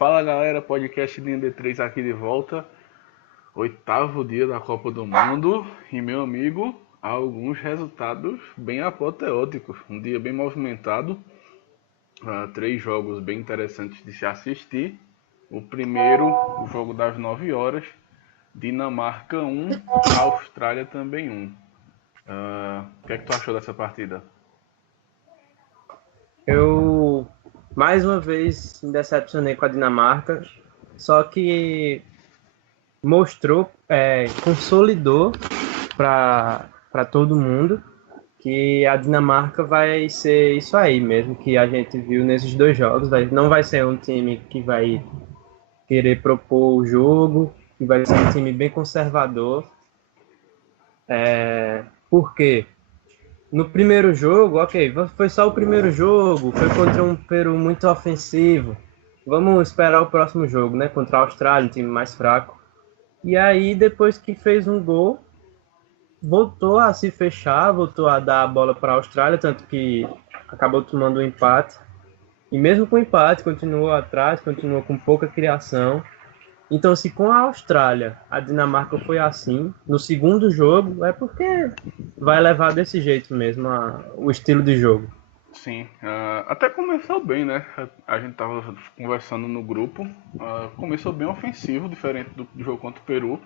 Fala galera, podcast Linha D3 aqui de volta. Oitavo dia da Copa do Mundo e, meu amigo, alguns resultados bem apoteóticos. Um dia bem movimentado, três jogos bem interessantes de se assistir. O primeiro, o jogo das 9 horas, Dinamarca 1, Austrália também 1. O que é que tu achou dessa partida? Eu, mais uma vez, me decepcionei com a Dinamarca, só que mostrou, consolidou para todo mundo que a Dinamarca vai ser isso aí mesmo, que a gente viu nesses dois jogos. Não vai ser um time que vai querer propor o jogo, que vai ser um time bem conservador. Por quê? No primeiro jogo, ok, foi só o primeiro jogo, foi contra um Peru muito ofensivo. Vamos esperar o próximo jogo, né? Contra a Austrália, um time mais fraco. E aí, depois que fez um gol, voltou a se fechar, voltou a dar a bola para a Austrália, tanto que acabou tomando um empate. E mesmo com o empate, continuou atrás, continuou com pouca criação. Então, se com a Austrália a Dinamarca foi assim, no segundo jogo, é porque vai levar desse jeito mesmo o estilo de jogo. Sim, até começou bem, né? A gente tava conversando no grupo. Começou bem ofensivo, diferente do jogo contra o Peru.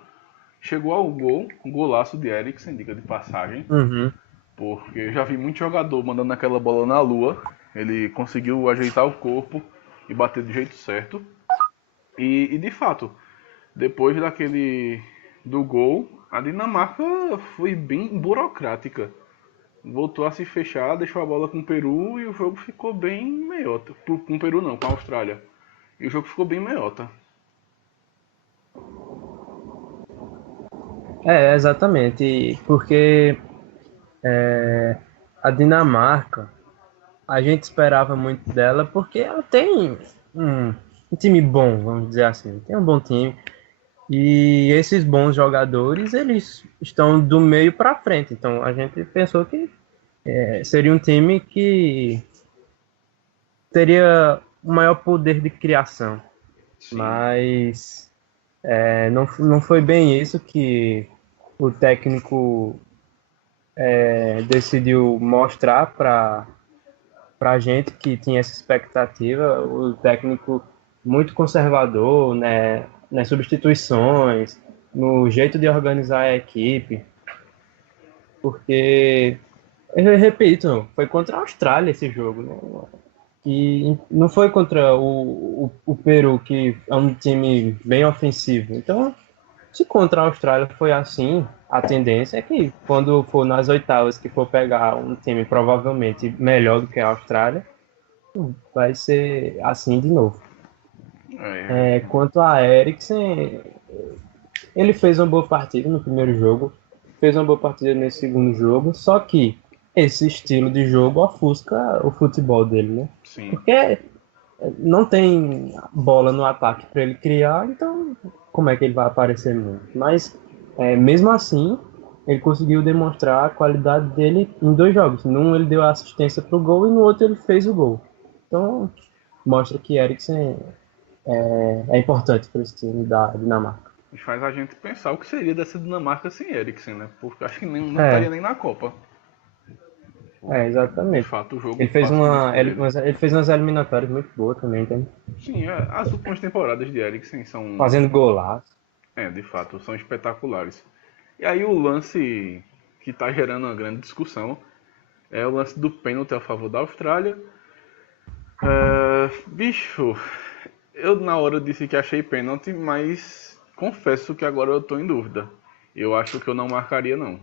Chegou ao gol, um golaço de Eriksen, diga de passagem. Uhum. Porque eu já vi muito jogador mandando aquela bola na lua. Ele conseguiu ajeitar o corpo e bater do jeito certo. E de fato, depois do gol, a Dinamarca foi bem burocrática. Voltou a se fechar, deixou a bola com o Peru e o jogo ficou bem meiota. Com o Peru não, com a Austrália. E o jogo ficou bem meiota. Exatamente. Porque a Dinamarca, a gente esperava muito dela porque ela tem um time bom, vamos dizer assim. Tem um bom time. E esses bons jogadores, eles estão do meio para frente. Então a gente pensou que seria um time que teria um maior poder de criação. Sim, Mas não foi bem isso que o técnico decidiu mostrar para a gente que tinha essa expectativa. O técnico muito conservador, né, nas substituições, no jeito de organizar a equipe, porque, eu repito, foi contra a Austrália esse jogo, né? E não foi contra o Peru, que é um time bem ofensivo. Então, se contra a Austrália foi assim, a tendência é que quando for nas oitavas, que for pegar um time provavelmente melhor do que a Austrália, vai ser assim de novo. é, Quanto a Eriksen, ele fez uma boa partida no primeiro jogo, fez uma boa partida nesse segundo jogo, só que esse estilo de jogo ofusca o futebol dele, né? sim. Porque não tem bola no ataque para ele criar, então como é que ele vai aparecer muito? Mas mesmo assim, ele conseguiu demonstrar a qualidade dele em dois jogos. Num ele deu a assistência para o gol e no outro ele fez o gol. Então mostra que Eriksen é importante para esse time da Dinamarca. E faz a gente pensar o que seria dessa Dinamarca sem Eriksen, né? Porque acho que não estaria É, nem na Copa. De exatamente. fato, o jogo Ele fez passa muito por ele. ele fez umas eliminatórias muito boas também, tá? Sim, as últimas temporadas de Eriksen são, Fazendo golaço. de fato, são espetaculares. E aí o lance que está gerando uma grande discussão é o lance do pênalti a favor da Austrália. Bicho, eu na hora disse que achei pênalti, mas confesso que agora eu estou em dúvida. Eu acho que eu não marcaria não.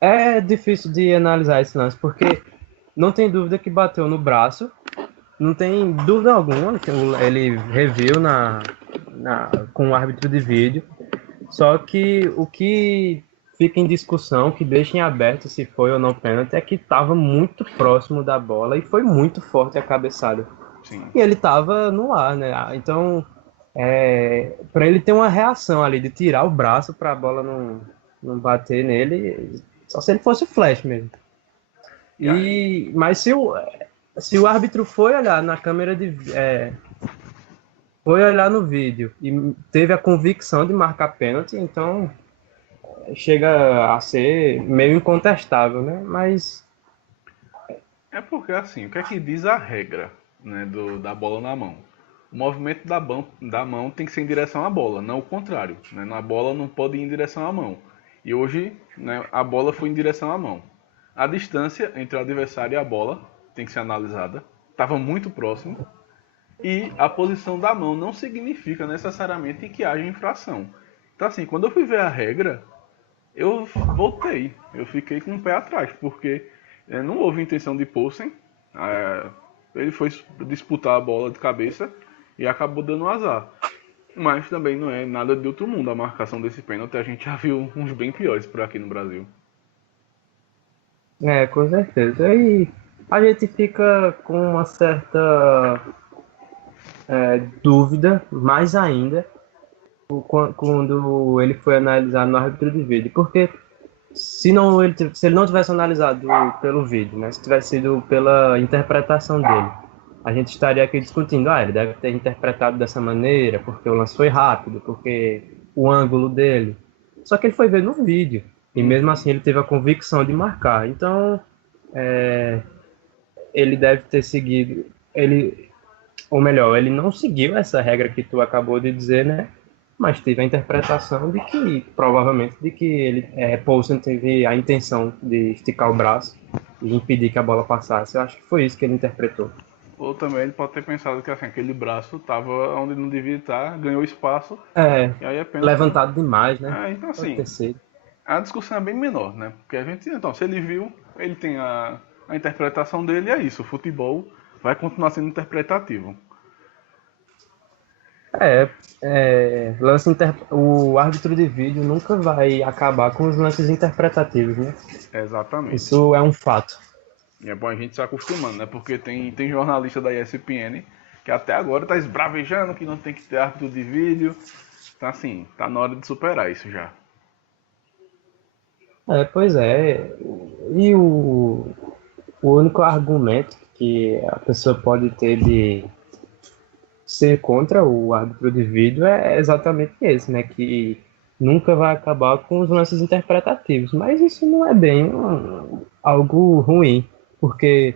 É difícil de analisar esse lance, porque não tem dúvida que bateu no braço, não tem dúvida alguma que ele reviu com o árbitro de vídeo, só que o que fica em discussão, que deixa em aberto se foi ou não pênalti, é que estava muito próximo da bola e foi muito forte a cabeçada. Sim. E ele estava no ar, né? Então, para ele ter uma reação ali de tirar o braço para a bola não bater nele, só se ele fosse o Flash mesmo. E aí, Mas se o, se o árbitro foi olhar na câmera foi olhar no vídeo e teve a convicção de marcar pênalti, então chega a ser meio incontestável, né? Mas É porque assim, o que é que diz a regra, né, da bola na mão? O movimento da mão tem que ser em direção à bola, não o contrário. Né? Na bola não pode ir em direção à mão. E hoje, né, a bola foi em direção à mão. A distância entre o adversário e a bola tem que ser analisada. Estava muito próximo. E a posição da mão não significa necessariamente que haja infração. Então assim, quando eu fui ver a regra, eu voltei. Eu fiquei com o pé atrás, porque não houve intenção de Poulsen. É, ele foi disputar a bola de cabeça e acabou dando azar. Mas também não é nada de outro mundo a marcação desse pênalti. A gente já viu uns bem piores por aqui no Brasil. com certeza. E a gente fica com uma certa dúvida, mais ainda, quando ele foi analisado no árbitro de vídeo, porque se ele não tivesse analisado pelo vídeo, né, se tivesse sido pela interpretação dele, a gente estaria aqui discutindo, ele deve ter interpretado dessa maneira, porque o lance foi rápido, porque o ângulo dele. Só que ele foi ver no vídeo, e mesmo assim ele teve a convicção de marcar. Então, ele deve ter seguido, ou melhor, ele não seguiu essa regra que tu acabou de dizer, né? Mas teve a interpretação de que, provavelmente, de que Poulsen teve a intenção de esticar o braço e impedir que a bola passasse. Eu acho que foi isso que ele interpretou. Ou também ele pode ter pensado que assim, aquele braço estava onde não devia estar, ganhou espaço, É, e aí é pênalti. levantado demais, né? Então Pode ter assim, sido. a discussão é bem menor, né? Porque a gente, então, se ele viu, ele tem a interpretação dele, é isso. O futebol vai continuar sendo interpretativo. É, o árbitro de vídeo nunca vai acabar com os lances interpretativos, né? Exatamente. Isso é um fato. E é bom a gente se acostumando, né? Porque tem jornalista da ESPN que até agora tá esbravejando que não tem que ter árbitro de vídeo. Então, assim, tá na hora de superar isso já. Pois é. E o único argumento que a pessoa pode ter de ser contra o árbitro de vídeo é exatamente esse, né? Que nunca vai acabar com os lances interpretativos. Mas isso não é bem algo ruim, porque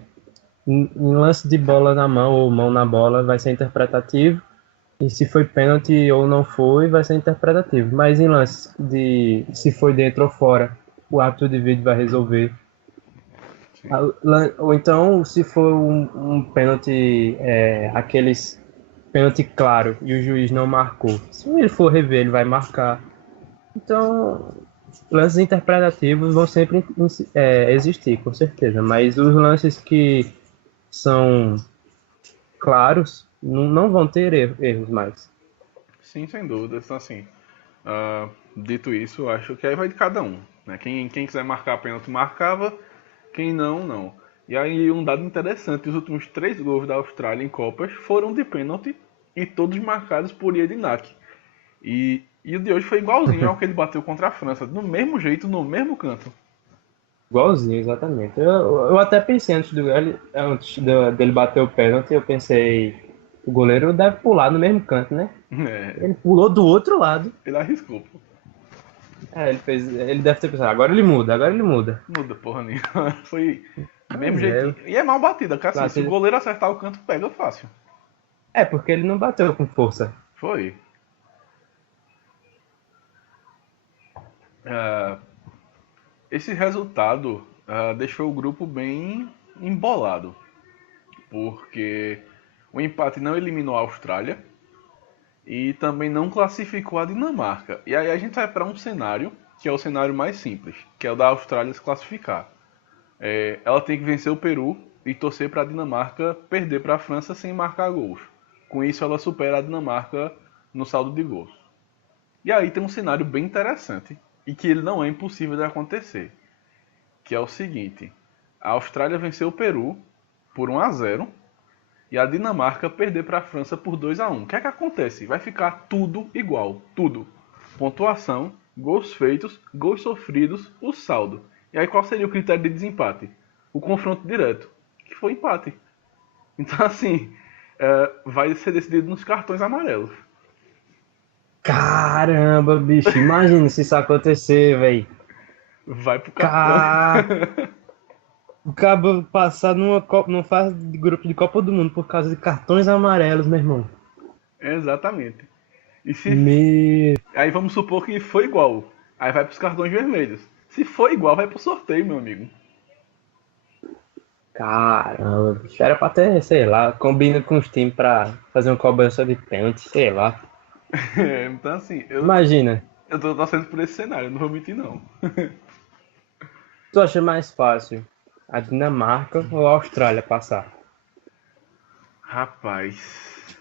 em lance de bola na mão ou mão na bola vai ser interpretativo, e se foi pênalti ou não foi, vai ser interpretativo. Mas em lance de se foi dentro ou fora, o árbitro de vídeo vai resolver. Sim. Ou então, se for um pênalti, aqueles pênalti claro e o juiz não marcou, se ele for rever, ele vai marcar. Então, lances interpretativos vão sempre existir, com certeza, mas os lances que são claros não vão ter erros mais. Sim, sem dúvida. Então, assim, dito isso, acho que aí vai de cada um. Né? Quem quiser marcar pênalti, marcava. Quem não, não. E aí, um dado interessante: os últimos 3 gols da Austrália em Copas foram de pênalti e todos marcados por Jedinak. E o de hoje foi igualzinho ao que ele bateu contra a França, do mesmo jeito, no mesmo canto. Igualzinho, exatamente. Eu até pensei dele bater o pênalti, eu pensei, o goleiro deve pular no mesmo canto, né? É, Ele pulou do outro lado. ele arriscou, pô. Ele deve ter pensado, agora ele muda, agora ele muda. Muda porra nenhuma. Foi do mesmo Pois é, jeitinho. E é mal batida, porque assim, se o bateu. goleiro acertar o canto, pega fácil. Porque ele não bateu com força. Foi. Ah, esse resultado deixou o grupo bem embolado, porque o empate não eliminou a Austrália e também não classificou a Dinamarca. E aí a gente vai para um cenário que é o cenário mais simples, que é o da Austrália se classificar. Ela tem que vencer o Peru e torcer para a Dinamarca perder para a França sem marcar gols. Com isso, ela supera a Dinamarca no saldo de gols. E aí tem um cenário bem interessante e que ele não é impossível de acontecer, que é o seguinte: a Austrália venceu o Peru por 1-0 e a Dinamarca perder para a França por 2-1. O que é que acontece? Vai ficar tudo igual, tudo. Pontuação, gols feitos, gols sofridos, o saldo. E aí qual seria o critério de desempate? O confronto direto, que foi empate. Então, assim, vai ser decidido nos cartões amarelos. Caramba, bicho, imagina se isso acontecer, velho. Vai pro cartão. Cá, o cabo passar numa fase de grupo de Copa do Mundo por causa de cartões amarelos, meu irmão. Exatamente. E se. Me... Aí vamos supor que foi igual. Aí vai pros cartões vermelhos. Se for igual, vai pro sorteio, meu amigo. Caramba, bicho, era pra ter, sei lá, combina com os times pra fazer uma cobrança de pênalti, sei lá. Então, assim, Imagina, eu tô torcendo por esse cenário, não vou mentir, não. tu acha mais fácil a Dinamarca ou a Austrália passar? Rapaz,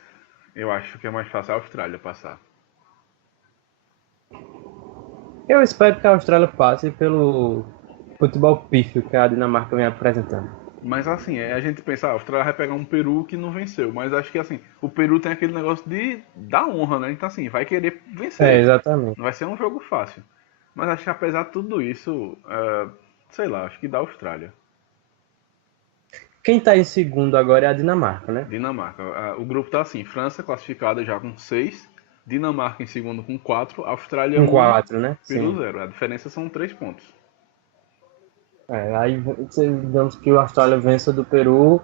eu acho que é mais fácil a Austrália passar. Eu espero que a Austrália passe pelo futebol pífio que a Dinamarca vem apresentando. Mas assim, a gente pensa, a Austrália vai pegar um Peru que não venceu. Mas acho que assim, o Peru tem aquele negócio de dar honra, né? Então assim, vai querer É, vencer. exatamente. Não vai ser um jogo fácil. Mas acho que apesar de tudo isso, sei lá, acho que dá Austrália. Quem tá em segundo agora é a Dinamarca, né? Dinamarca. O grupo tá assim, França classificada já com 6, Dinamarca em segundo com 4, Austrália Com 1, 4, né? Peru Sim. 0. A diferença são 3 pontos. É, aí digamos que a Austrália vença do Peru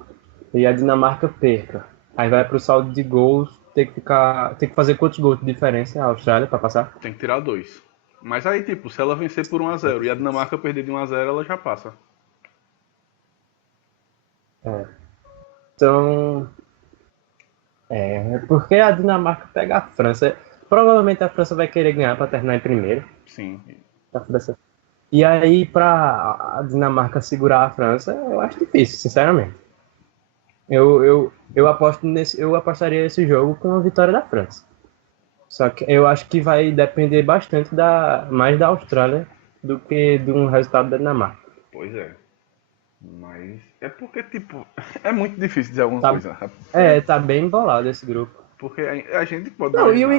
e a Dinamarca perca. Aí vai pro saldo de gols, tem que fazer quantos gols de diferença a Austrália para passar? Tem que tirar 2. Mas aí, tipo, se ela vencer por 1-0 e a Dinamarca perder de 1-0, ela já passa. É. Então, é porque a Dinamarca pega a França. Provavelmente a França vai querer ganhar para terminar em primeiro. Sim. A França. E aí, para a Dinamarca segurar a França, eu acho difícil, sinceramente. Eu apostaria esse jogo com a vitória da França. Só que eu acho que vai depender bastante mais da Austrália do que de um resultado da Dinamarca. Pois é. Mas é porque, tipo, é muito difícil dizer alguma Tá, coisa. tá bem embolado esse grupo. Porque a gente pode Não, e imaginar. o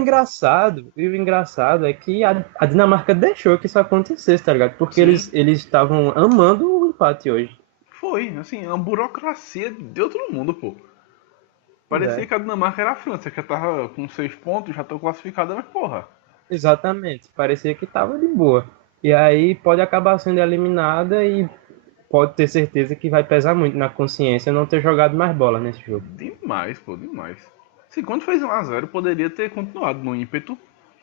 engraçado é que a Dinamarca deixou que isso acontecesse, tá ligado? Porque Sim, eles estavam amando o empate hoje. foi. Assim, uma burocracia de outro mundo, pô. Pois Parecia é, que a Dinamarca era a França, que já tava com 6 pontos, já tô classificada, mas porra. exatamente. Parecia que tava de boa. E aí pode acabar sendo eliminada e pode ter certeza que vai pesar muito na consciência não ter jogado mais bola nesse jogo. Demais, pô, demais. Se quando fez 1-0, poderia ter continuado no ímpeto,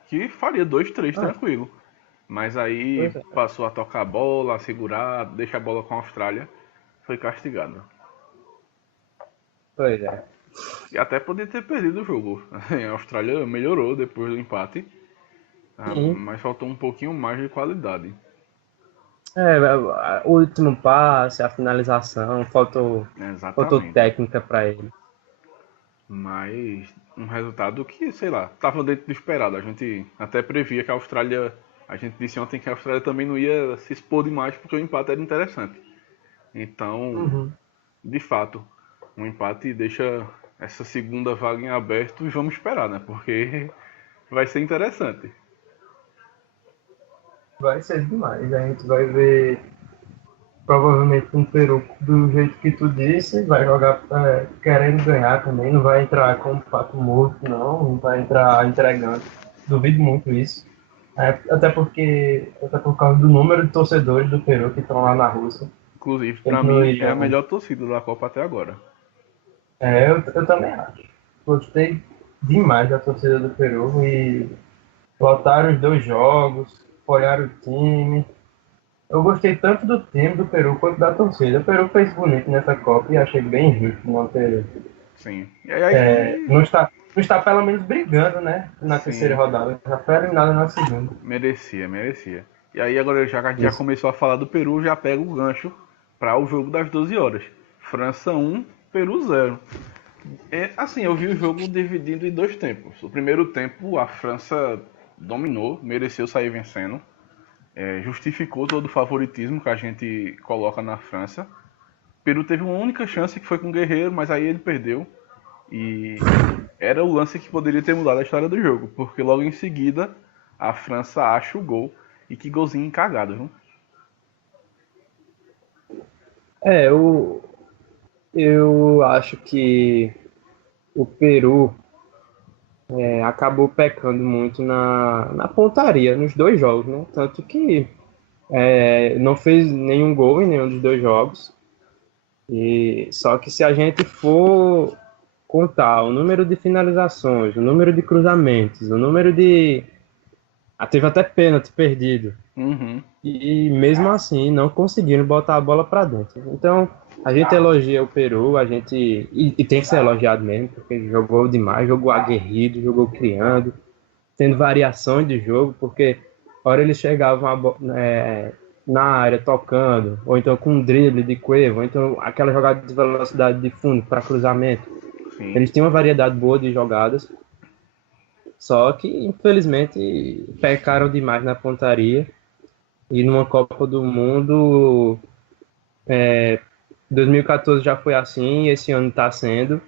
que faria 2-3 Ah, tranquilo. Mas aí pois é. passou a tocar a bola, a segurar, deixar a bola com a Austrália. Foi castigado. Pois é. E até poderia ter perdido o jogo. A Austrália melhorou depois do empate, Sim. mas faltou um pouquinho mais de qualidade. O último passe, a finalização, faltou Exatamente. técnica para ele. Mas um resultado que, sei lá, estava dentro do esperado. A gente até previa que a Austrália. A gente disse ontem que a Austrália também não ia se expor demais porque o empate era interessante. Então, Uhum. de fato, um empate deixa essa segunda vaga em aberto e vamos esperar, né? Porque vai ser interessante. Vai ser demais. A gente vai ver provavelmente um Peru do jeito que tu disse, vai jogar querendo ganhar também, não vai entrar como pato morto, não vai entrar entregando. Duvido muito isso. Até por causa do número de torcedores do Peru que estão lá na Rússia. Inclusive, Eles para não mim, é a iriam. melhor torcida da Copa até agora. Eu também acho. Gostei demais da torcida do Peru e lotaram os dois jogos, apoiaram o time. Eu gostei tanto do time do Peru quanto da torcida. O Peru fez bonito nessa Copa e achei bem justo não ter. Sim. E aí, Não está pelo menos brigando, né? Na terceira sim, rodada. Já foi eliminado na segunda. merecia, merecia. E aí agora já que a gente já Isso. começou a falar do Peru, já pega o gancho para o jogo das 12 horas. França 1, Peru 0. Assim, eu vi o jogo dividido em dois tempos. O primeiro tempo, a França dominou, mereceu sair vencendo. Justificou todo o favoritismo que a gente coloca na França. O Peru teve uma única chance que foi com o Guerreiro, mas aí ele perdeu. E era o lance que poderia ter mudado a história do jogo, porque logo em seguida a França acha o gol. E que golzinho cagado, viu? É, o, Eu acho que o Peru acabou pecando muito na pontaria, nos dois jogos, né? Tanto que não fez nenhum gol em nenhum dos dois jogos. E só que se a gente for contar o número de finalizações, o número de cruzamentos, o número de. Teve até pênalti perdido. Uhum. E mesmo assim não conseguiram botar a bola para dentro. Então a gente elogia o Peru, e tem que ser elogiado mesmo, porque jogou demais, jogou aguerrido, jogou criando, tendo variações de jogo, porque a hora eles chegavam na área tocando, ou então com um drible de Cueva, ou então aquela jogada de velocidade de fundo para cruzamento. Sim. Eles têm uma variedade boa de jogadas, só que infelizmente pecaram demais na pontaria. E numa Copa do Mundo, 2014 já foi assim, e esse ano está sendo.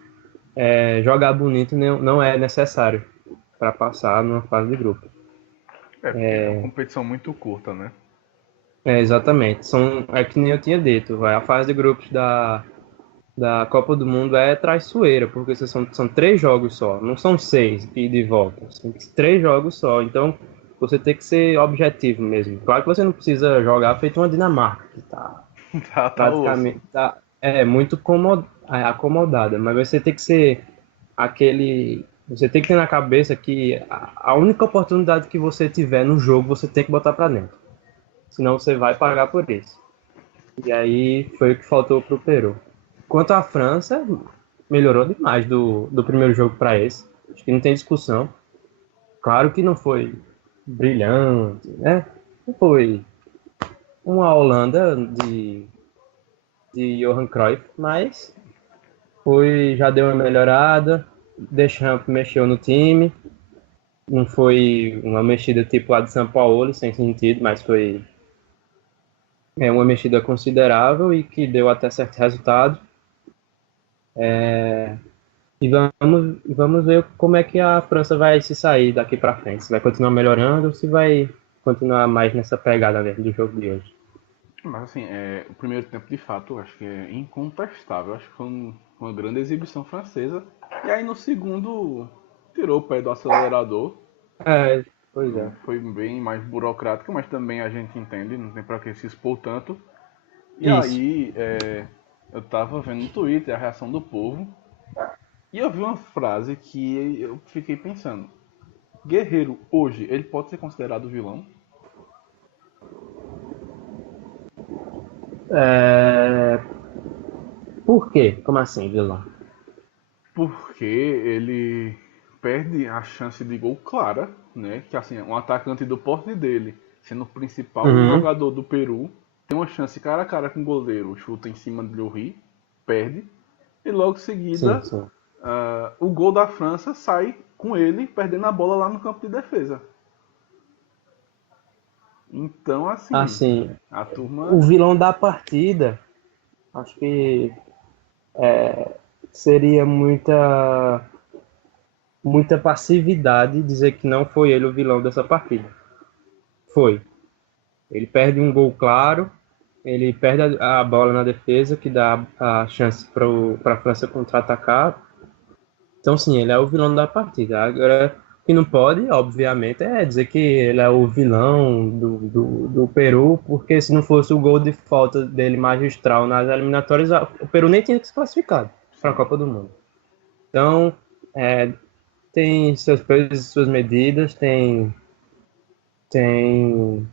Jogar bonito não é necessário para passar numa fase de grupo. Porque é uma competição muito curta, né? Exatamente. É que nem eu tinha dito, a fase de grupos da Copa do Mundo é traiçoeira, porque são três jogos só, não são seis e de volta, são três jogos só. Então você tem que ser objetivo mesmo. Claro que você não precisa jogar feito uma Dinamarca, que tá Tá osso. praticamente muito acomodada, mas você tem que ser aquele. Você tem que ter na cabeça que a única oportunidade que você tiver no jogo, você tem que botar pra dentro. Senão você vai pagar por isso. E aí foi o que faltou pro Peru. Quanto à França, melhorou demais do primeiro jogo para esse. Acho que não tem discussão. Claro que não foi brilhante, né? Não foi uma Holanda de Johan Cruyff, mas já deu uma melhorada. Deschamps mexeu no time. Não foi uma mexida tipo a de São Paulo, sem sentido, mas foi uma mexida considerável e que deu até certo resultado. E vamos ver como é que a França vai se sair daqui para frente. Se vai continuar melhorando ou se vai continuar mais nessa pegada mesmo do jogo de hoje. Mas assim, o primeiro tempo de fato, eu acho que é incontestável. Eu acho que foi uma grande exibição francesa. E aí no segundo, tirou o pé do acelerador. É, pois é. Foi bem mais burocrático, mas também a gente entende, não tem pra que se expor tanto. E Isso. aí, eu tava vendo no Twitter a reação do povo. E eu vi uma frase que eu fiquei pensando. Guerreiro, hoje, ele pode ser considerado vilão? É, por quê? Como assim, vilão? Porque ele perde a chance de gol clara, né? Que assim, um atacante do porte dele, sendo o principal Uhum. jogador do Peru, tem uma chance cara a cara com o goleiro, chuta em cima de Lloris, perde. E logo em Sim, seguida, sim. o gol da França sai com ele perdendo a bola lá no campo de defesa. Então, assim, Assim, a o turma. vilão da partida, acho que seria muita passividade dizer que não foi ele o vilão dessa partida. Foi. Ele perde um gol claro, ele perde a bola na defesa, que dá a chance para a França contra-atacar. Então, sim, ele é o vilão da partida. Agora, o que não pode, obviamente, é dizer que ele é o vilão do Peru, porque se não fosse o gol de falta dele magistral nas eliminatórias, o Peru nem tinha que se classificado para a Sim. Copa do Mundo. Então, é, tem seus pesos e suas medidas,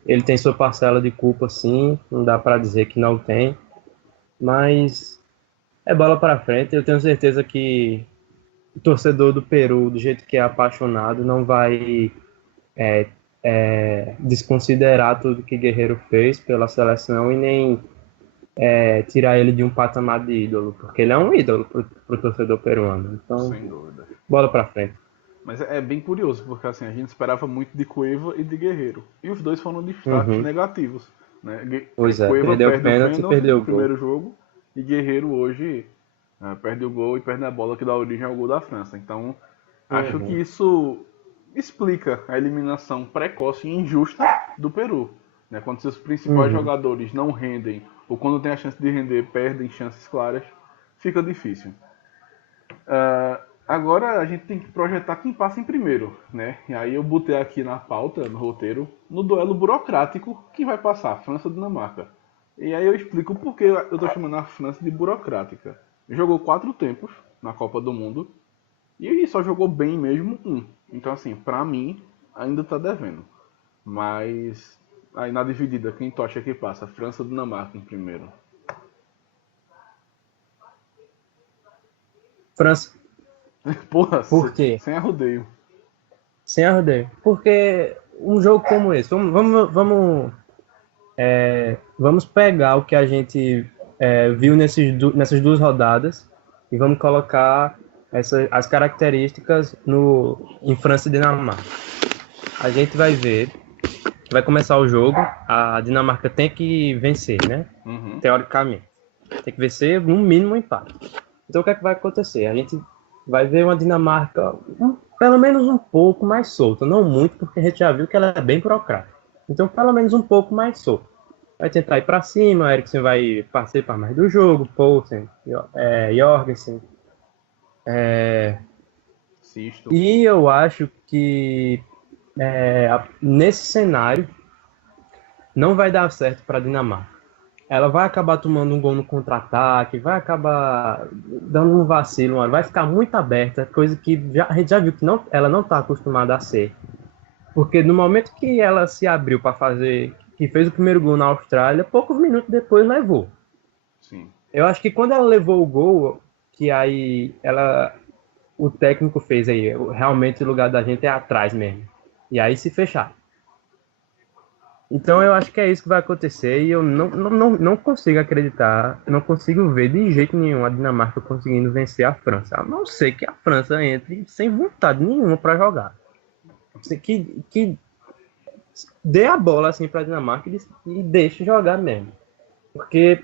ele tem sua parcela de culpa, sim, não dá para dizer que não tem, mas é bola para frente. Eu tenho certeza que o torcedor do Peru, do jeito que é apaixonado, não vai desconsiderar tudo que Guerreiro fez pela seleção e nem tirar ele de um patamar de ídolo, porque ele é um ídolo pro torcedor peruano. Então, Sem dúvida. bola para frente. Mas é bem curioso, porque assim, a gente esperava muito de Cueva e de Guerreiro. E os dois foram destaques Uhum. negativos. Né? Pois é, Cueva perdeu o perde o pênalti e pênalti perdeu no o gol. primeiro jogo. E Guerreiro hoje perde o gol e perde a bola que dá origem ao gol da França. Então, acho que Uhum. isso explica a eliminação precoce e injusta do Peru. Né? Quando seus principais Uhum. jogadores não rendem, ou quando tem a chance de render, perdem chances claras. fica difícil. Agora a gente tem que projetar quem passa em primeiro, né? E aí eu botei aqui na pauta, no roteiro, no duelo burocrático, quem vai passar? França ou Dinamarca. E aí eu explico por que eu tô chamando a França de burocrática. Jogou 4 tempos na Copa do Mundo e só jogou bem mesmo um. Então assim, pra mim, ainda tá devendo. Mas aí na dividida, quem tu acha que passa? França ou Dinamarca em primeiro? França. Porra, Por quê? sem arrodeio. Sem arrodeio. Porque um jogo como esse, vamos pegar o que a gente viu nessas 2 rodadas e vamos colocar as características em França e Dinamarca. A gente vai ver, vai começar o jogo, a Dinamarca tem que vencer, né? Uhum. Teoricamente. Tem que vencer no mínimo um empate. Então o que é que vai acontecer? A gente vai ver uma Dinamarca pelo menos um pouco mais solta. Não muito, porque a gente já viu que ela é bem burocrática. Então pelo menos um pouco mais solta. Vai tentar ir para cima, a Eriksen vai participar mais do jogo, Poulsen, Jorgensen. E eu acho que nesse cenário não vai dar certo para a Dinamarca. Ela vai acabar tomando um gol no contra-ataque, vai acabar dando um vacilo, vai ficar muito aberta, coisa que a gente já viu que ela não está acostumada a ser. Porque no momento que ela se abriu para fazer, que fez o primeiro gol na Austrália, poucos minutos depois levou. Sim. Eu acho que quando ela levou o gol, que aí o técnico fez aí, realmente o lugar da gente é atrás mesmo. E aí se fechar. Então eu acho que é isso que vai acontecer e eu não consigo acreditar, não consigo ver de jeito nenhum a Dinamarca conseguindo vencer a França. A não ser que a França entre sem vontade nenhuma para jogar. Que dê a bola assim para a Dinamarca e deixe jogar mesmo. Porque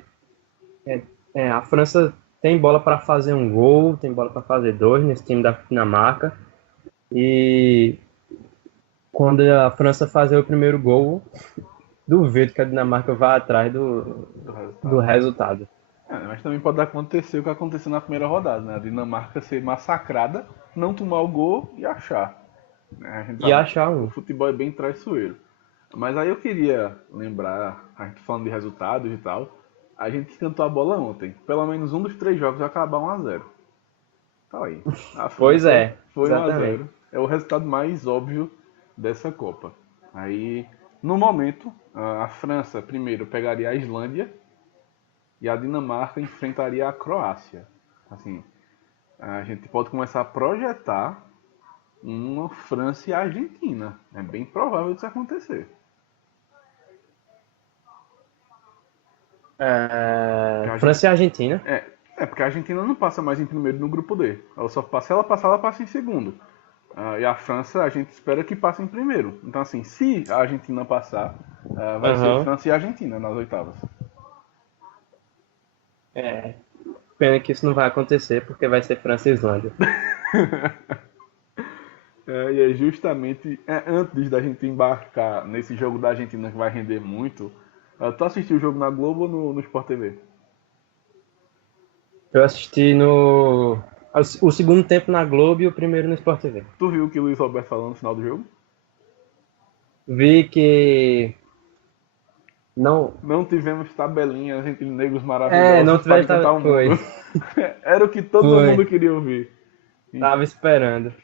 a França tem bola para fazer um gol, tem bola para fazer 2 nesse time da Dinamarca. E quando a França fazer o primeiro gol, duvido que a Dinamarca vá atrás do resultado. Mas também pode acontecer o que aconteceu na primeira rodada, né? A Dinamarca ser massacrada, não tomar o gol e achar. A gente sabe, Achar o futebol é bem traiçoeiro. Mas aí eu queria lembrar, a gente falando de resultados e tal, a gente cantou a bola ontem. Pelo menos um dos 3 jogos vai acabar 1-0. Tá aí. Pois é. Foi Exatamente. 1-0. É o resultado mais óbvio dessa Copa. Aí, no momento, a França primeiro pegaria a Islândia e a Dinamarca enfrentaria a Croácia. Assim, a gente pode começar a projetar uma França e a Argentina. É bem provável isso acontecer. França e Argentina. Porque a Argentina não passa mais em primeiro no grupo D. Se ela passa em segundo. E a França, a gente espera que passe em primeiro. Então, assim, se a Argentina passar, vai ser França e Argentina nas oitavas. Pena que isso não vai acontecer, porque vai ser França e Islândia. E é justamente antes da gente embarcar nesse jogo da Argentina que vai render muito. Tu assistiu o jogo na Globo ou no Sport TV? Eu assisti o segundo tempo na Globo e o primeiro no Sport TV. Tu viu o que o Luiz Roberto falou no final do jogo? Vi que não tivemos tabelinhas entre negros maravilhosos não para tivemos cantar o mundo. Era o que todo mundo queria ouvir. Tava esperando.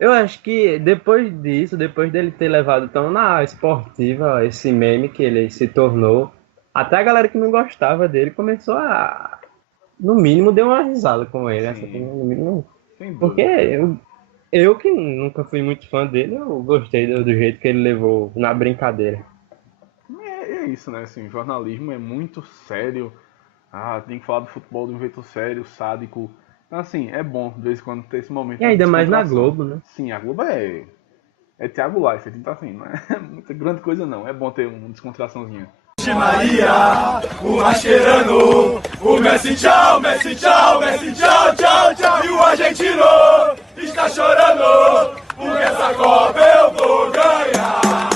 Eu acho que depois disso, depois dele ter levado tão na esportiva esse meme que ele se tornou, até a galera que não gostava dele começou a, no mínimo, deu uma risada com ele. No mínimo, porque eu que nunca fui muito fã dele, eu gostei do jeito que ele levou na brincadeira. É isso, né? Assim, jornalismo é muito sério. Tem que falar do futebol de um jeito sério, sádico. Então, assim, é bom de vez em quando ter esse momento. E ainda mais na Globo, né? Sim, a Globo é Thiago Leifert, então assim, não é muita grande coisa não. É bom ter uma descontraçãozinha. De Maria, o Mascherano, o Messi tchau, Messi tchau, Messi tchau, tchau, tchau. E o argentino está chorando, porque essa Copa eu vou ganhar.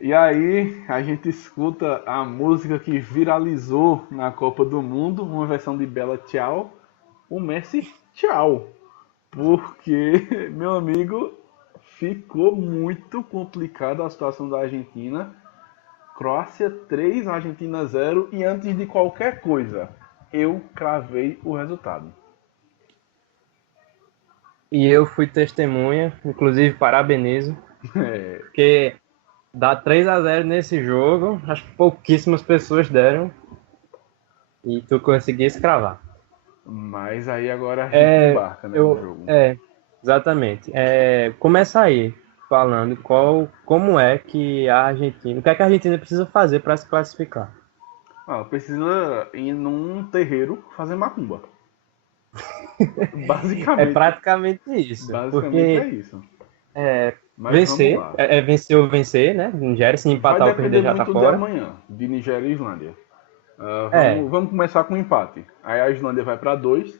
E aí, a gente escuta a música que viralizou na Copa do Mundo, uma versão de Bella Tchau, o Messi, tchau. Porque, meu amigo, ficou muito complicada a situação da Argentina. Croácia 3, Argentina 0. E antes de qualquer coisa, eu cravei o resultado. E eu fui testemunha, inclusive parabenizo, porque dá 3-0 nesse jogo, acho que pouquíssimas pessoas deram, e tu conseguisse cravar. Mas aí agora a gente embarca, né, no jogo. Exatamente. Começa aí, falando como é que a Argentina, o que é que a Argentina precisa fazer para se classificar? Precisa ir num terreiro fazer macumba. É praticamente isso. Basicamente é isso. Mas Vencer, vamos lá. vencer ou vencer, né? Nigéria, se empatar ou perder já tá muito fora. de amanhã, de Nigéria e Islândia. Vamos começar com um empate. Aí a Islândia vai para 2,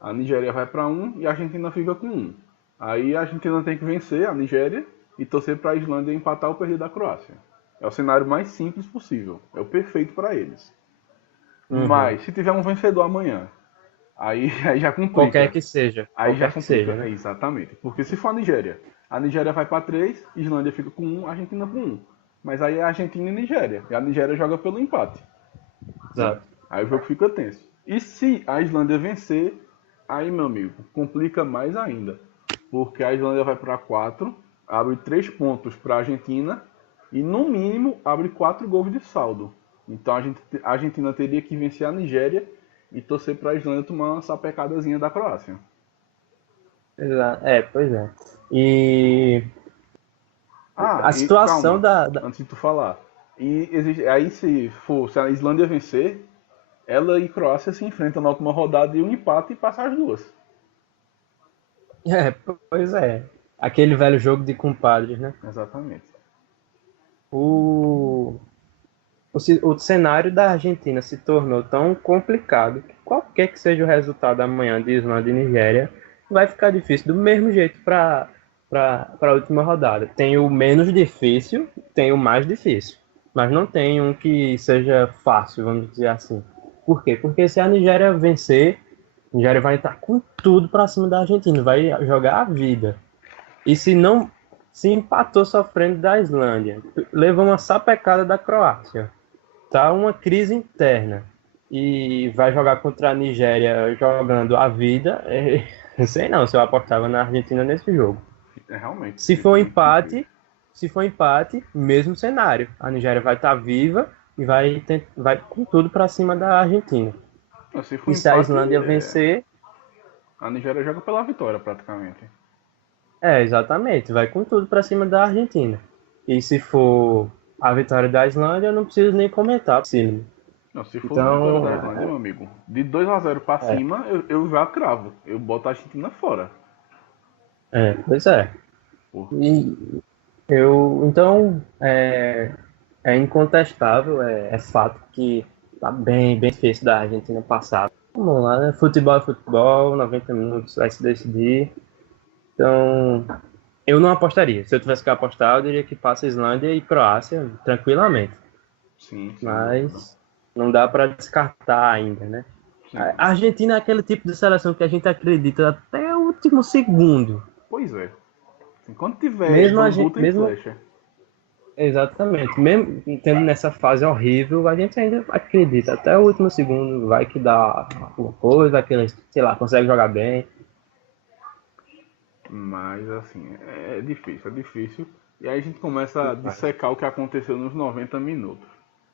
a Nigéria vai para 1 e a Argentina fica com 1. Aí a Argentina tem que vencer a Nigéria e torcer para a Islândia empatar ou perder da Croácia. É o cenário mais simples possível. É o perfeito para eles. Mas se tiver um vencedor amanhã, aí já complica. Qualquer que seja. Aí já complica, seja, né? Exatamente. Porque se for a Nigéria vai para 3, Islândia fica com 1, a Argentina com 1. Mas aí é a Argentina e Nigéria. E a Nigéria joga pelo empate. Exato. Aí o jogo fica tenso. E se a Islândia vencer, aí, meu amigo, complica mais ainda. Porque a Islândia vai para 4, abre 3 pontos para a Argentina e, no mínimo, abre 4 gols de saldo. Então a Argentina teria que vencer a Nigéria e torcer para a Islândia tomar uma sapecadazinha da Croácia. Exato. Pois é. E a situação calma, antes de tu falar. Aí se a Islândia vencer, ela e Croácia se enfrentam na última rodada e um empate e passa as duas. Pois é. Aquele velho jogo de compadres, né? Exatamente. O cenário da Argentina se tornou tão complicado que qualquer que seja o resultado amanhã de Islândia e Nigéria, vai ficar difícil do mesmo jeito para a última rodada. Tem o menos difícil, tem o mais difícil. Mas não tem um que seja fácil, vamos dizer assim. Por quê? Porque se a Nigéria vencer, a Nigéria vai estar com tudo para cima da Argentina, vai jogar a vida. E se empatou sofrendo da Islândia, levou uma sapecada da Croácia, tá uma crise interna, e vai jogar contra a Nigéria jogando a vida, não sei não se eu apostava na Argentina nesse jogo. Realmente. Se for empate, mesmo cenário. A Nigéria vai estar viva e vai com tudo para cima da Argentina. Se a Islândia vencer, a Nigéria joga pela vitória praticamente. Exatamente. Vai com tudo para cima da Argentina. E se for a vitória da Islândia, eu não preciso nem comentar. Não, se for a vitória da Islândia, meu amigo, de 2-0 para cima, eu já cravo. Eu boto a Argentina fora. Pois é. E então, é incontestável, é fato que tá bem difícil da Argentina passar. Vamos lá, né? Futebol é futebol, 90 minutos vai se decidir. Então, eu não apostaria. Se eu tivesse que apostar, eu diria que passa Islândia e Croácia tranquilamente. Sim. Mas não dá para descartar ainda, né? Sim. A Argentina é aquele tipo de seleção que a gente acredita até o último segundo. Pois é. Enquanto tiver flecha. Exatamente. Mesmo tendo nessa fase horrível, a gente ainda acredita. Até o último segundo vai que dá alguma coisa, sei lá, consegue jogar bem. Mas, assim, é difícil. E aí a gente começa a dissecar o que aconteceu nos 90 minutos.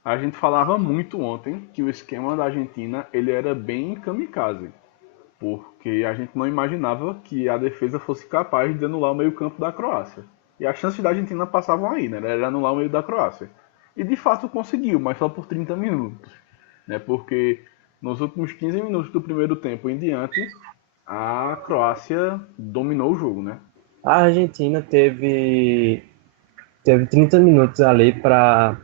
A gente falava muito ontem que o esquema da Argentina, ele era bem kamikaze. Porque a gente não imaginava que a defesa fosse capaz de anular o meio-campo da Croácia. E as chances da Argentina passavam aí, né? Era anular o meio da Croácia. E de fato conseguiu, mas só por 30 minutos. Né? Porque nos últimos 15 minutos do primeiro tempo em diante, a Croácia dominou o jogo, né? A Argentina teve 30 minutos ali para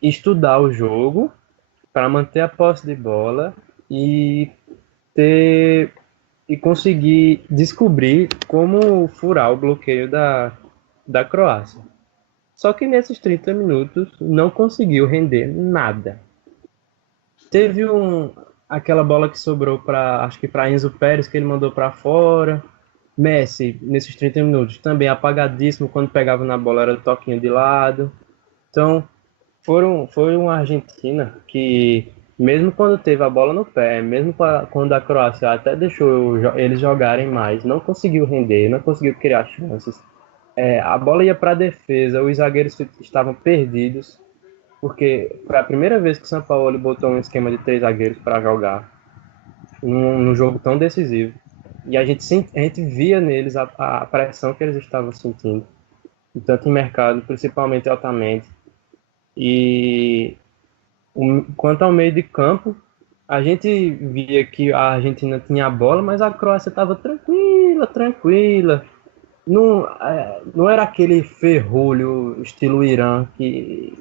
estudar o jogo, para manter a posse de bola e conseguir descobrir como furar o bloqueio da Croácia. Só que nesses 30 minutos não conseguiu render nada. Teve aquela bola que sobrou para, acho que para Enzo Pérez, que ele mandou para fora. Messi, nesses 30 minutos, também apagadíssimo, quando pegava na bola era toquinho de lado. Então, foi uma Argentina que, mesmo quando teve a bola no pé, mesmo quando a Croácia até deixou eles jogarem mais, não conseguiu render, não conseguiu criar chances. A bola ia para a defesa, os zagueiros estavam perdidos, porque foi a primeira vez que o São Paulo botou um esquema de 3 zagueiros para jogar num jogo tão decisivo. E a gente via neles a pressão que eles estavam sentindo, tanto em mercado, principalmente altamente. E quanto ao meio de campo, a gente via que a Argentina tinha a bola, mas a Croácia estava tranquila, tranquila. Não, não era aquele ferrolho estilo Irã, que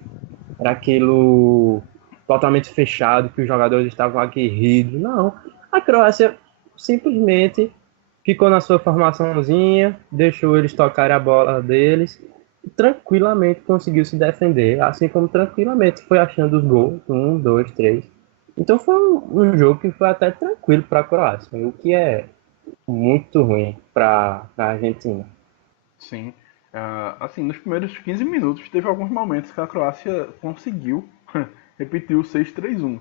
era aquilo totalmente fechado, que os jogadores estavam aguerridos. Não, a Croácia simplesmente ficou na sua formaçãozinha, deixou eles tocarem a bola deles, e tranquilamente conseguiu se defender, assim como tranquilamente foi achando os gols, 1, 2, 3. Então foi um jogo que foi até tranquilo para a Croácia, o que é muito ruim para a Argentina. Sim. Assim, nos primeiros 15 minutos teve alguns momentos que a Croácia conseguiu repetir o 6-3-1.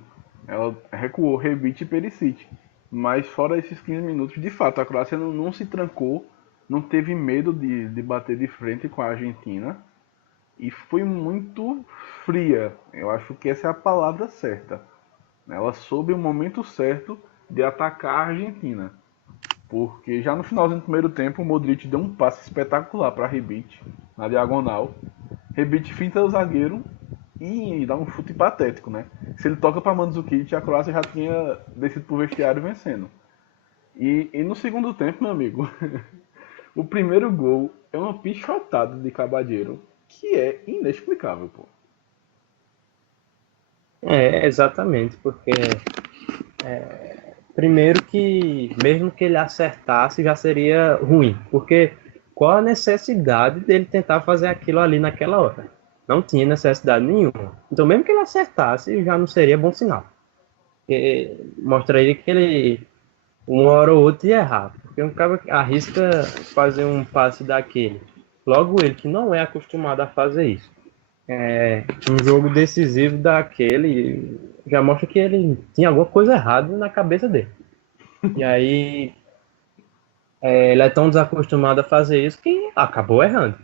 Ela recuou Rebic e Perisic. Mas fora esses 15 minutos, de fato, a Croácia não se trancou, não teve medo de bater de frente com a Argentina. E foi muito fria. Eu acho que essa é a palavra certa. Ela soube o momento certo de atacar a Argentina. Porque já no finalzinho do primeiro tempo, o Modric deu um passe espetacular para Rebic, na diagonal. Rebic finta o zagueiro e dá um chute patético, né? Se ele toca para Mandzukic, a Croácia já tinha descido pro vestiário vencendo. E no segundo tempo, meu amigo, o primeiro gol é uma pichotada de Cabadeiro que é inexplicável, pô. Exatamente, porque primeiro que mesmo que ele acertasse já seria ruim, porque qual a necessidade dele tentar fazer aquilo ali naquela hora? Não tinha necessidade nenhuma. Então mesmo que ele acertasse já não seria bom sinal. Porque mostraria que ele uma hora ou outra ia errar, porque um cara arrisca fazer um passe daquele. Logo ele que não é acostumado a fazer isso. Um jogo decisivo daquele já mostra que ele tinha alguma coisa errada na cabeça dele. E aí ele é tão desacostumado a fazer isso que acabou errando.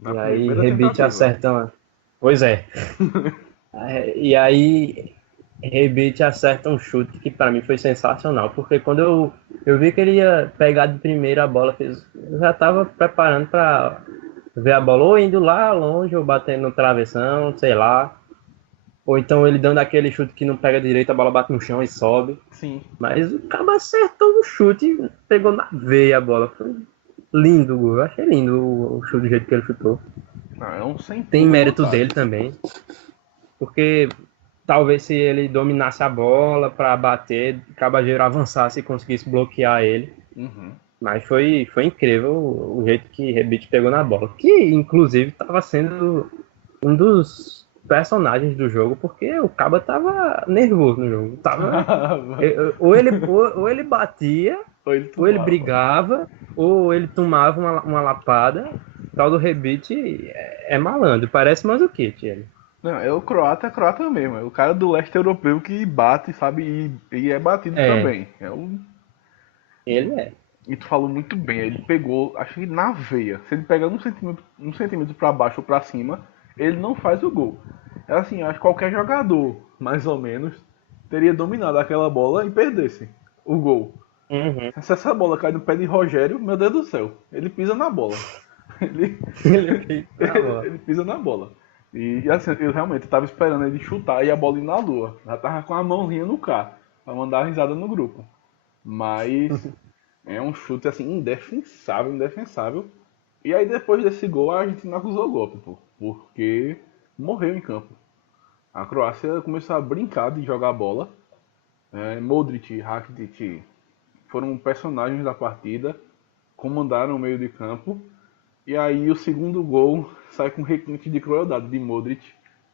Na E aí primeira Rebite tentativa. acerta. Pois é. E aí Rebite acerta um chute que para mim foi sensacional, porque quando eu vi que ele ia pegar de primeira a bola, eu já estava preparando para ver a bola ou indo lá longe ou batendo no travessão, sei lá. Ou então ele dando aquele chute que não pega direito, a bola bate no chão e sobe. Sim. Mas o cara acertou o chute, pegou na veia a bola. Foi lindo o gol. Eu achei lindo o chute do jeito que ele chutou. É um sem Tem mérito vontade. dele também. Porque talvez se ele dominasse a bola para bater, Cabageiro avançasse e conseguisse bloquear ele. Uhum. Mas foi incrível o jeito que Rebite pegou na bola. Que inclusive estava sendo um dos personagens do jogo, porque o Caba tava nervoso no jogo. Ou ele batia, ou ele brigava, ou ele tomava uma lapada. O tal do Rebite é malandro, parece Mandzukic ele. Não, é croata mesmo. É o cara do leste europeu que bate, sabe? E é batido também. Ele é. E tu falou muito bem, ele pegou, acho que na veia. Se ele pegar um centímetro para baixo ou para cima, ele não faz o gol. É assim, acho que qualquer jogador, mais ou menos, teria dominado aquela bola e perdesse o gol. Uhum. Se essa bola cai no pé de Rogério, meu Deus do céu, ele pisa na bola. Ele pisa na bola. E assim, eu realmente tava esperando ele chutar e a bola ir na lua. Já tava com a mãozinha no K, pra mandar a risada no grupo. Mas é um chute assim, indefensável. E aí depois desse gol a Argentina acusou o golpe, pô, porque morreu em campo. A Croácia começou a brincar de jogar bola. Modric e Rakitic foram personagens da partida, comandaram o meio de campo. E aí o segundo gol sai com requinte de crueldade de Modric,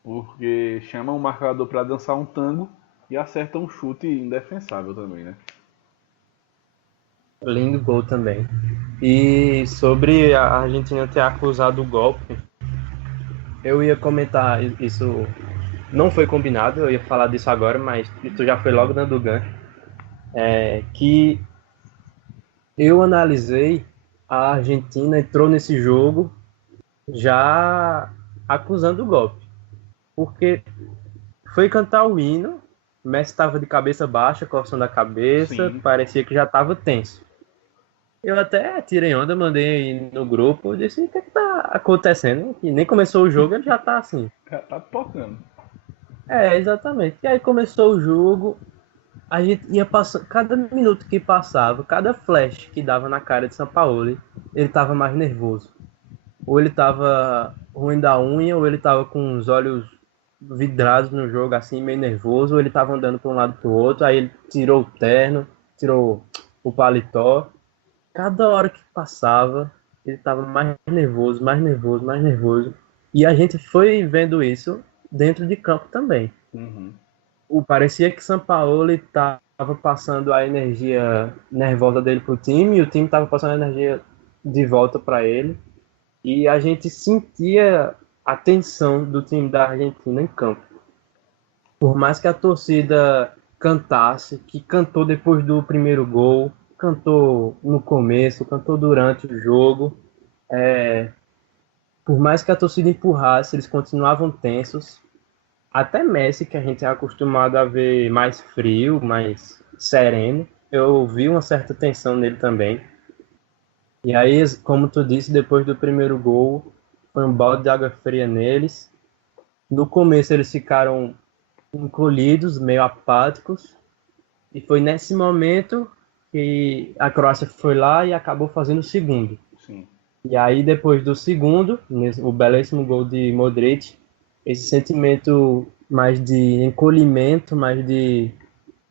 porque chama o marcador para dançar um tango e acerta um chute indefensável também, né? Lindo gol também. E sobre a Argentina ter acusado o golpe, eu ia comentar isso, não foi combinado, eu ia falar disso agora, mas tu já foi logo dando o gancho, que eu analisei, a Argentina entrou nesse jogo já acusando o golpe, porque foi cantar o hino, Messi estava de cabeça baixa, coçando a cabeça, Sim. parecia que já estava tenso. Eu até tirei onda, mandei no grupo, disse, o que tá acontecendo? E nem começou o jogo, ele já tá assim. Tá pipocando. Exatamente. E aí começou o jogo, a gente ia passando, cada minuto que passava, cada flash que dava na cara de Sampaoli, ele tava mais nervoso. Ou ele tava ruim da unha, ou ele tava com os olhos vidrados no jogo, assim, meio nervoso, ou ele tava andando para um lado para o outro, aí ele tirou o terno, tirou o paletó. Cada hora que passava, ele estava mais nervoso, mais nervoso, mais nervoso. E a gente foi vendo isso dentro de campo também. Uhum. Parecia que Sampaoli estava passando a energia nervosa dele para o time, e o time estava passando a energia de volta para ele. E a gente sentia a tensão do time da Argentina em campo. Por mais que a torcida cantasse, que cantou depois do primeiro gol, cantou no começo, cantou durante o jogo, por mais que a torcida empurrasse, eles continuavam tensos. Até Messi, que a gente é acostumado a ver mais frio, mais sereno, eu vi uma certa tensão nele também. E aí, como tu disse, depois do primeiro gol, foi um balde de água fria neles. No começo eles ficaram encolhidos, meio apáticos, e foi nesse momento que a Croácia foi lá e acabou fazendo o segundo. Sim. E aí, depois do segundo, o belíssimo gol de Modric, esse sentimento mais de encolhimento, mais de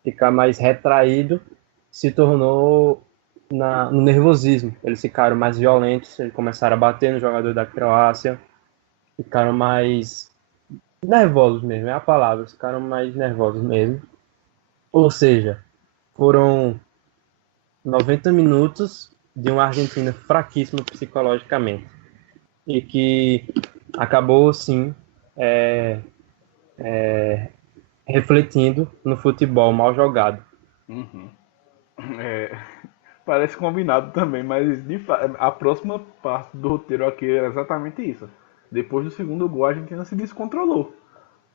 ficar mais retraído, se tornou no nervosismo. Eles ficaram mais violentos, eles começaram a bater no jogador da Croácia, ficaram mais nervosos mesmo, é a palavra, ficaram mais nervosos mesmo. Ou seja, foram 90 minutos de uma Argentina fraquíssima psicologicamente e que acabou, sim, refletindo no futebol mal jogado. Uhum. Parece combinado também, mas a próxima parte do roteiro aqui era exatamente isso. Depois do segundo gol, a Argentina se descontrolou,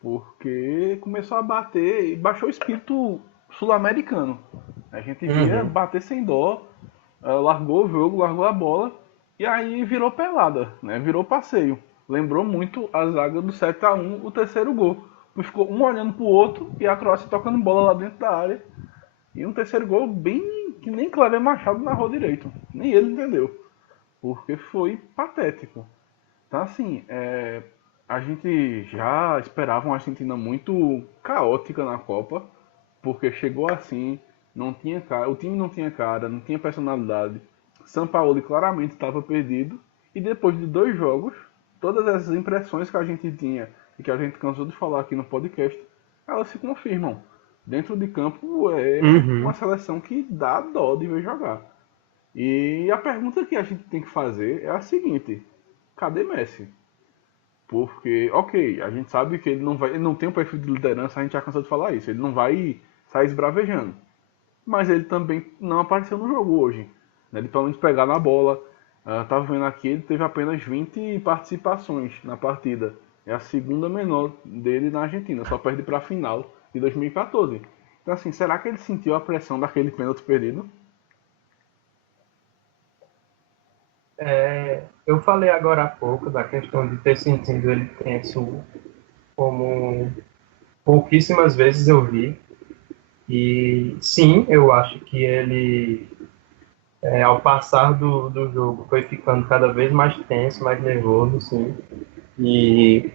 porque começou a bater e baixou o espírito sul-americano. A gente via bater sem dó, largou o jogo, largou a bola, e aí virou pelada, né? Virou passeio. Lembrou muito a zaga do 7-1, o terceiro gol. Ficou um olhando pro outro e a Croácia tocando bola lá dentro da área. E um terceiro gol bem que nem Cleber Machado narrou direito. Nem ele entendeu. Porque foi patético. Então assim, a gente já esperava uma Argentina muito caótica na Copa. Porque chegou assim, não tinha cara, o time não tinha cara, não tinha personalidade. Sampaoli claramente estava perdido. E depois de 2 jogos, todas essas impressões que a gente tinha e que a gente cansou de falar aqui no podcast, elas se confirmam. Dentro de campo é uma seleção que dá dó de ver jogar. E a pergunta que a gente tem que fazer é a seguinte: cadê Messi? Porque, ok, a gente sabe que ele não tem um perfil de liderança, a gente já cansou de falar isso. Ele não vai sair esbravejando. Mas ele também não apareceu no jogo hoje. Ele pelo menos pegar na bola. Tava vendo aqui, ele teve apenas 20 participações na partida. É a segunda menor dele na Argentina, só perde para a final de 2014. Então assim, será que ele sentiu a pressão daquele pênalti perdido? Eu falei agora há pouco da questão de ter sentido ele tenso, como pouquíssimas vezes eu vi. E sim, eu acho que ele, ao passar do jogo, foi ficando cada vez mais tenso, mais nervoso, sim. E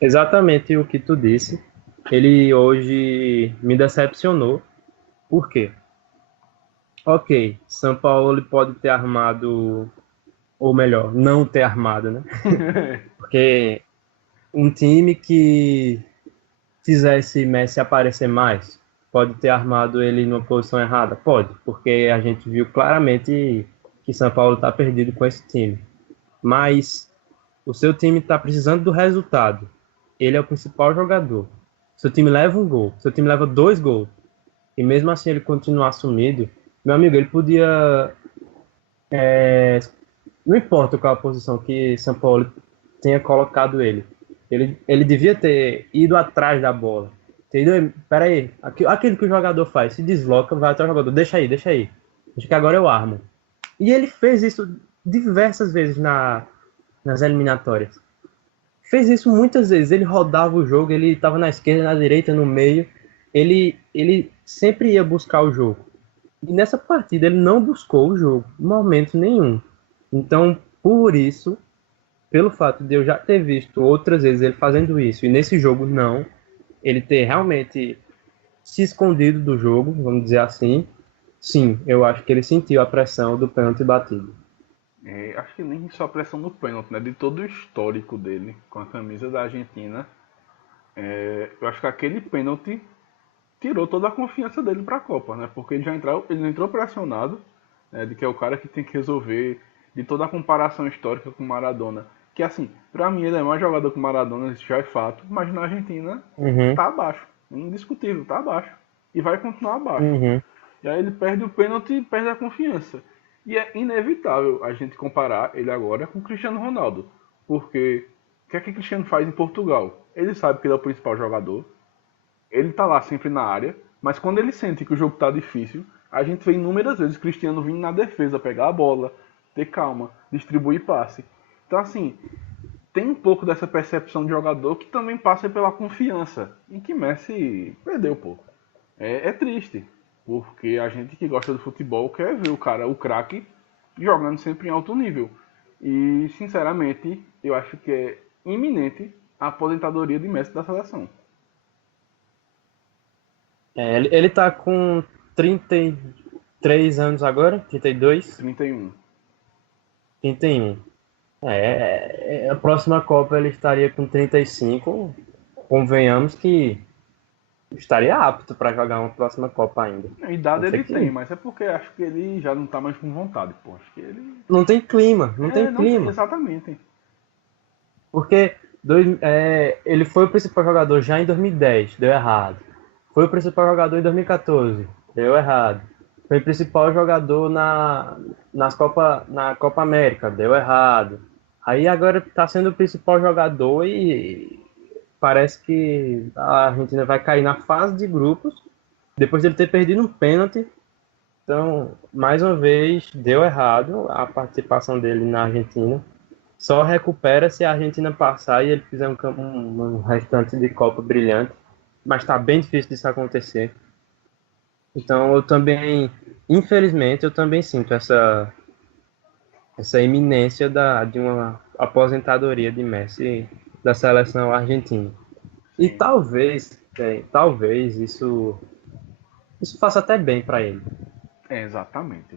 exatamente o que tu disse, ele hoje me decepcionou. Por quê? Ok, Sampaoli pode ter armado, ou melhor, não ter armado, né? Porque um time que fizesse Messi aparecer mais? Pode ter armado ele numa posição errada? Pode, porque a gente viu claramente que São Paulo está perdido com esse time. Mas o seu time está precisando do resultado. Ele é o principal jogador. Seu time leva um gol, seu time leva 2 gols. E mesmo assim ele continuar sumido, meu amigo, ele podia... não importa qual a posição que São Paulo tenha colocado ele. Ele devia ter ido atrás da bola. Entendeu? Pera aí, aquilo que o jogador faz, se desloca, vai até o jogador, deixa aí. Deixa que agora eu armo. E ele fez isso diversas vezes nas eliminatórias. Fez isso muitas vezes. Ele rodava o jogo, ele estava na esquerda, na direita, no meio. Ele sempre ia buscar o jogo. E nessa partida ele não buscou o jogo, em momento nenhum. Então, por isso, pelo fato de eu já ter visto outras vezes ele fazendo isso, e nesse jogo não, ele ter realmente se escondido do jogo, vamos dizer assim, sim, eu acho que ele sentiu a pressão do pênalti batido. Acho que nem só a pressão no pênalti, né? De todo o histórico dele com a camisa da Argentina. Eu acho que aquele pênalti tirou toda a confiança dele para a Copa, né? Porque ele não entrou pressionado, né? De que é o cara que tem que resolver, de toda a comparação histórica com Maradona. Que assim, pra mim ele é mais jogador que Maradona, isso já é fato, mas na Argentina tá abaixo. Indiscutível, tá abaixo. E vai continuar abaixo. E aí ele perde o pênalti e perde a confiança. E é inevitável a gente comparar ele agora com o Cristiano Ronaldo. Porque o que é que o Cristiano faz em Portugal? Ele sabe que ele é o principal jogador. Ele tá lá sempre na área. Mas quando ele sente que o jogo tá difícil, a gente vê inúmeras vezes o Cristiano vindo na defesa, pegar a bola, ter calma, distribuir passe. Então assim, tem um pouco dessa percepção de jogador que também passa pela confiança. Em que Messi perdeu, pô. É triste. Porque a gente que gosta do futebol quer ver o craque, jogando sempre em alto nível. E, sinceramente, eu acho que é iminente a aposentadoria de Messi da seleção. Ele tá com 33 anos agora, 32? 31. 31. A próxima Copa ele estaria com 35. Convenhamos que estaria apto para jogar uma próxima Copa ainda. A idade ele tem, mas é porque acho que ele já não tá mais com vontade, pô. Acho que ele... Não tem clima, não tem clima. Tem, exatamente. Porque ele foi o principal jogador já em 2010, deu errado. Foi o principal jogador em 2014, deu errado. Foi o principal jogador na Copa América, deu errado. Aí agora está sendo o principal jogador e parece que a Argentina vai cair na fase de grupos, depois dele ter perdido um pênalti. Então, mais uma vez, deu errado a participação dele na Argentina. Só recupera se a Argentina passar e ele fizer um restante de Copa brilhante. Mas está bem difícil disso acontecer. Então, infelizmente, eu também sinto essa iminência de uma aposentadoria de Messi da seleção argentina. E talvez isso faça até bem para ele. Exatamente.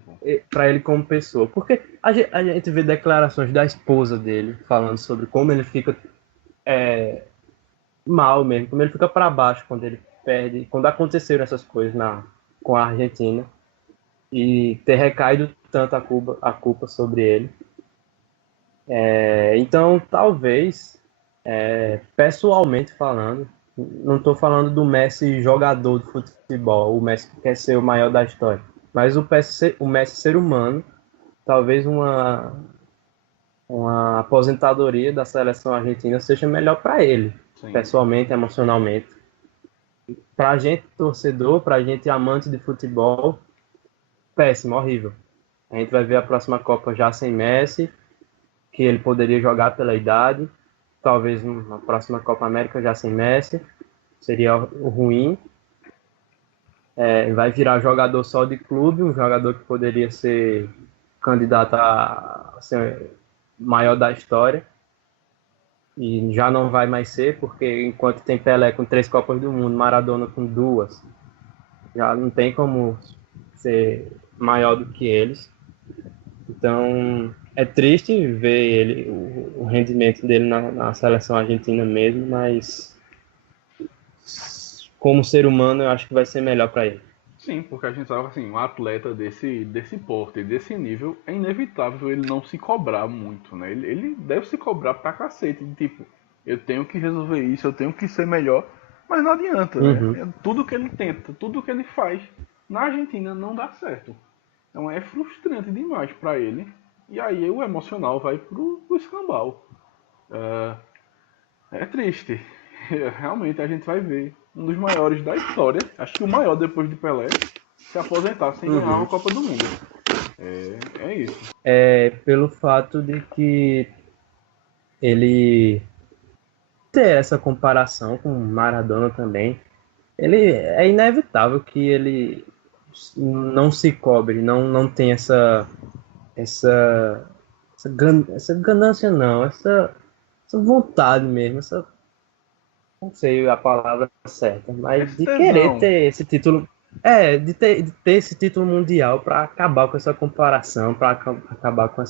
Para ele como pessoa. Porque a gente vê declarações da esposa dele falando sobre como ele fica mal mesmo, como ele fica para baixo quando ele perde, quando aconteceram essas coisas com a Argentina e ter recaído tanto a culpa sobre ele. Então, talvez, pessoalmente falando, não estou falando do Messi jogador de futebol, o Messi que quer ser o maior da história, mas o Messi ser humano, talvez uma aposentadoria da seleção argentina seja melhor para ele, sim, pessoalmente, emocionalmente. Para a gente torcedor, para a gente amante de futebol, péssimo, horrível. A gente vai ver a próxima Copa já sem Messi, que ele poderia jogar pela idade. Talvez na próxima Copa América já sem Messi, seria ruim. Vai virar jogador só de clube, um jogador que poderia ser candidato a ser maior da história. E já não vai mais ser, porque enquanto tem Pelé com 3 Copas do Mundo, Maradona com 2, já não tem como ser maior do que eles. Então, é triste ver o rendimento dele na seleção argentina mesmo, mas como ser humano, eu acho que vai ser melhor para ele. Sim, porque a gente sabe assim, um atleta desse porte, desse nível, é inevitável ele não se cobrar muito, né? Ele deve se cobrar pra cacete, de tipo, eu tenho que resolver isso, eu tenho que ser melhor, mas não adianta, né? Uhum. Tudo que ele tenta, tudo que ele faz na Argentina não dá certo. Então é frustrante demais pra ele, e aí o emocional vai pro escambau. É triste. Realmente a gente vai ver um dos maiores da história, acho que o maior depois de Pelé, se aposentar sem ganhar uma Copa do Mundo. É isso. Pelo fato de que ele ter essa comparação com Maradona também, ele é inevitável que ele não se cobre, não tem essa ganância não, essa vontade mesmo, não sei a palavra certa, mas Esse de querer tesão. ter esse título, de ter esse título mundial para acabar com essa comparação, para acabar com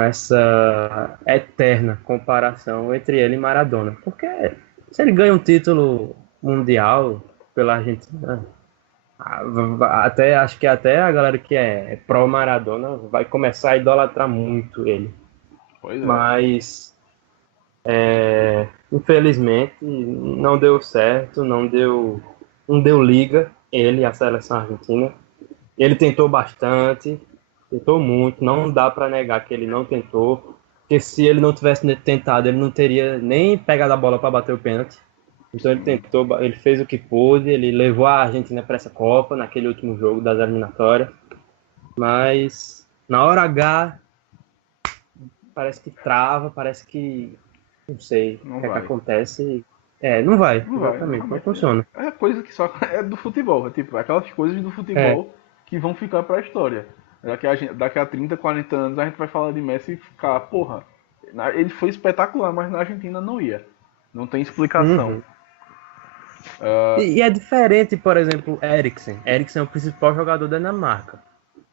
essa eterna comparação entre ele e Maradona. Porque se ele ganha um título mundial pela Argentina, até acho que até a galera que é pró-Maradona vai começar a idolatrar muito ele. Pois é. Mas infelizmente não deu certo, não deu liga ele, a seleção argentina. Ele tentou bastante, tentou muito, não dá para negar que ele não tentou, porque se ele não tivesse tentado, ele não teria nem pegado a bola para bater o pênalti. Então ele tentou, ele fez o que pôde, ele levou a Argentina para essa Copa, naquele último jogo das eliminatórias, mas na hora H parece que trava, parece que não sei Não o que é que vai. acontece. Não vai, Não vai. exatamente, não Realmente funciona. é coisa que só é do futebol. É tipo, aquelas coisas do É, futebol que vão ficar pra história. Daqui a 30, 40 anos a gente vai falar de Messi e ficar, porra, ele foi espetacular, mas na Argentina não ia. Não tem explicação. uhum. E é diferente, por exemplo, Eriksen. Eriksen é o principal jogador da Dinamarca.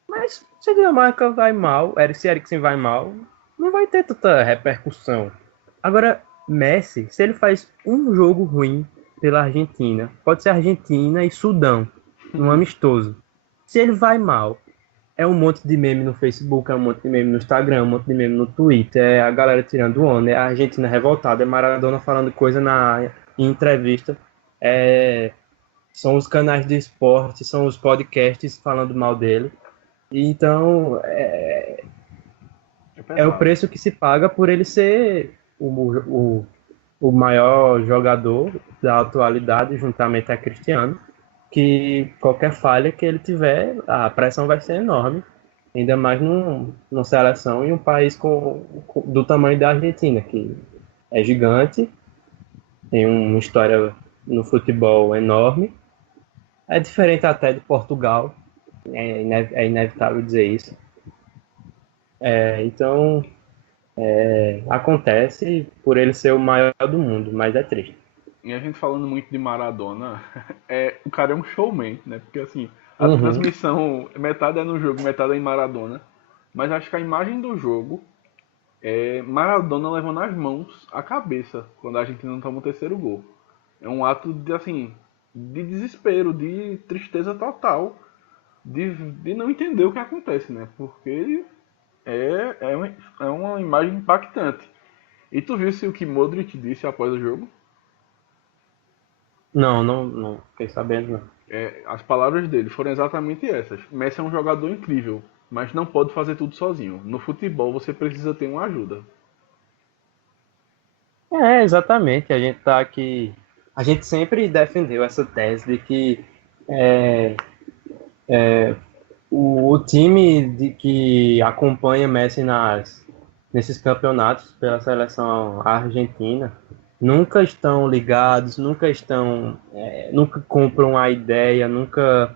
Mas se a Dinamarca vai mal, se Eriksen vai mal, não vai ter tanta repercussão. Agora, Messi, se ele faz um jogo ruim pela Argentina, pode ser Argentina e Sudão, um amistoso. Se ele vai mal, é um monte de meme no Facebook, é um monte de meme no Instagram, um monte de meme no Twitter, é a galera tirando onda, é a Argentina revoltada, é Maradona falando coisa em entrevista, é, são os canais de esporte, são os podcasts falando mal dele. Então, É é o pesado. preço que se paga por ele ser o maior jogador da atualidade, juntamente a Cristiano, que qualquer falha que ele tiver, a pressão vai ser enorme, ainda mais numa seleção em um país do tamanho da Argentina, que é gigante, tem uma história no futebol enorme, é diferente até de Portugal, é inevitável dizer isso. Então, acontece por ele ser o maior do mundo, mas é triste. E a gente falando muito de Maradona, o cara é um showman, né? Porque assim, a Uhum. transmissão, metade é no jogo, metade é em Maradona. Mas acho que a imagem do jogo é Maradona levando nas mãos a cabeça quando a Argentina toma o terceiro gol. É um ato de assim, de desespero, de tristeza total, de não entender o que acontece, né? Porque é uma imagem impactante. E tu viu se o que Modric disse após o jogo? Não fiquei sabendo, não. As palavras dele foram exatamente essas. Messi é um jogador incrível, mas não pode fazer tudo sozinho. No futebol você precisa ter uma ajuda. Exatamente. A gente tá aqui. A gente sempre defendeu essa tese de que é, o time que acompanha Messi nesses campeonatos pela seleção argentina nunca estão ligados, nunca compram a ideia, nunca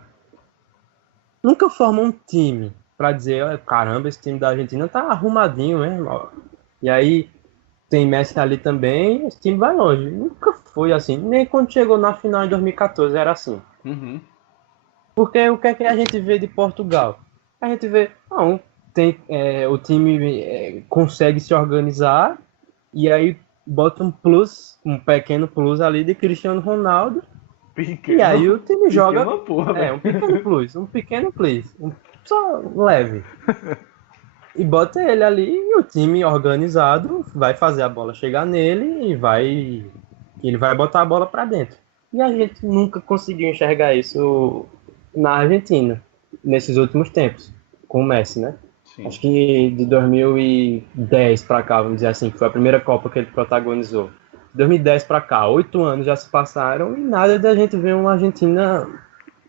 formam um time para dizer, "Olha, caramba, esse time da Argentina tá arrumadinho mesmo, ó." E aí tem Messi ali também, esse time vai longe. Nunca foi assim, nem quando chegou na final em 2014 era assim. Uhum. Porque o que é que a gente vê de Portugal? A gente vê, não, o time consegue se organizar e aí bota um plus, um pequeno plus ali de Cristiano Ronaldo, Pequeno, e aí o time joga. pequeno, porra, né? Um pequeno plus, só leve. E bota ele ali e o time organizado vai fazer a bola chegar nele e ele vai botar a bola para dentro. E a gente nunca conseguiu enxergar isso na Argentina, nesses últimos tempos, com o Messi, né? Sim. Acho que de 2010 para cá, vamos dizer assim, que foi a primeira Copa que ele protagonizou. De 2010 para cá, 8 anos já se passaram e nada da gente ver uma Argentina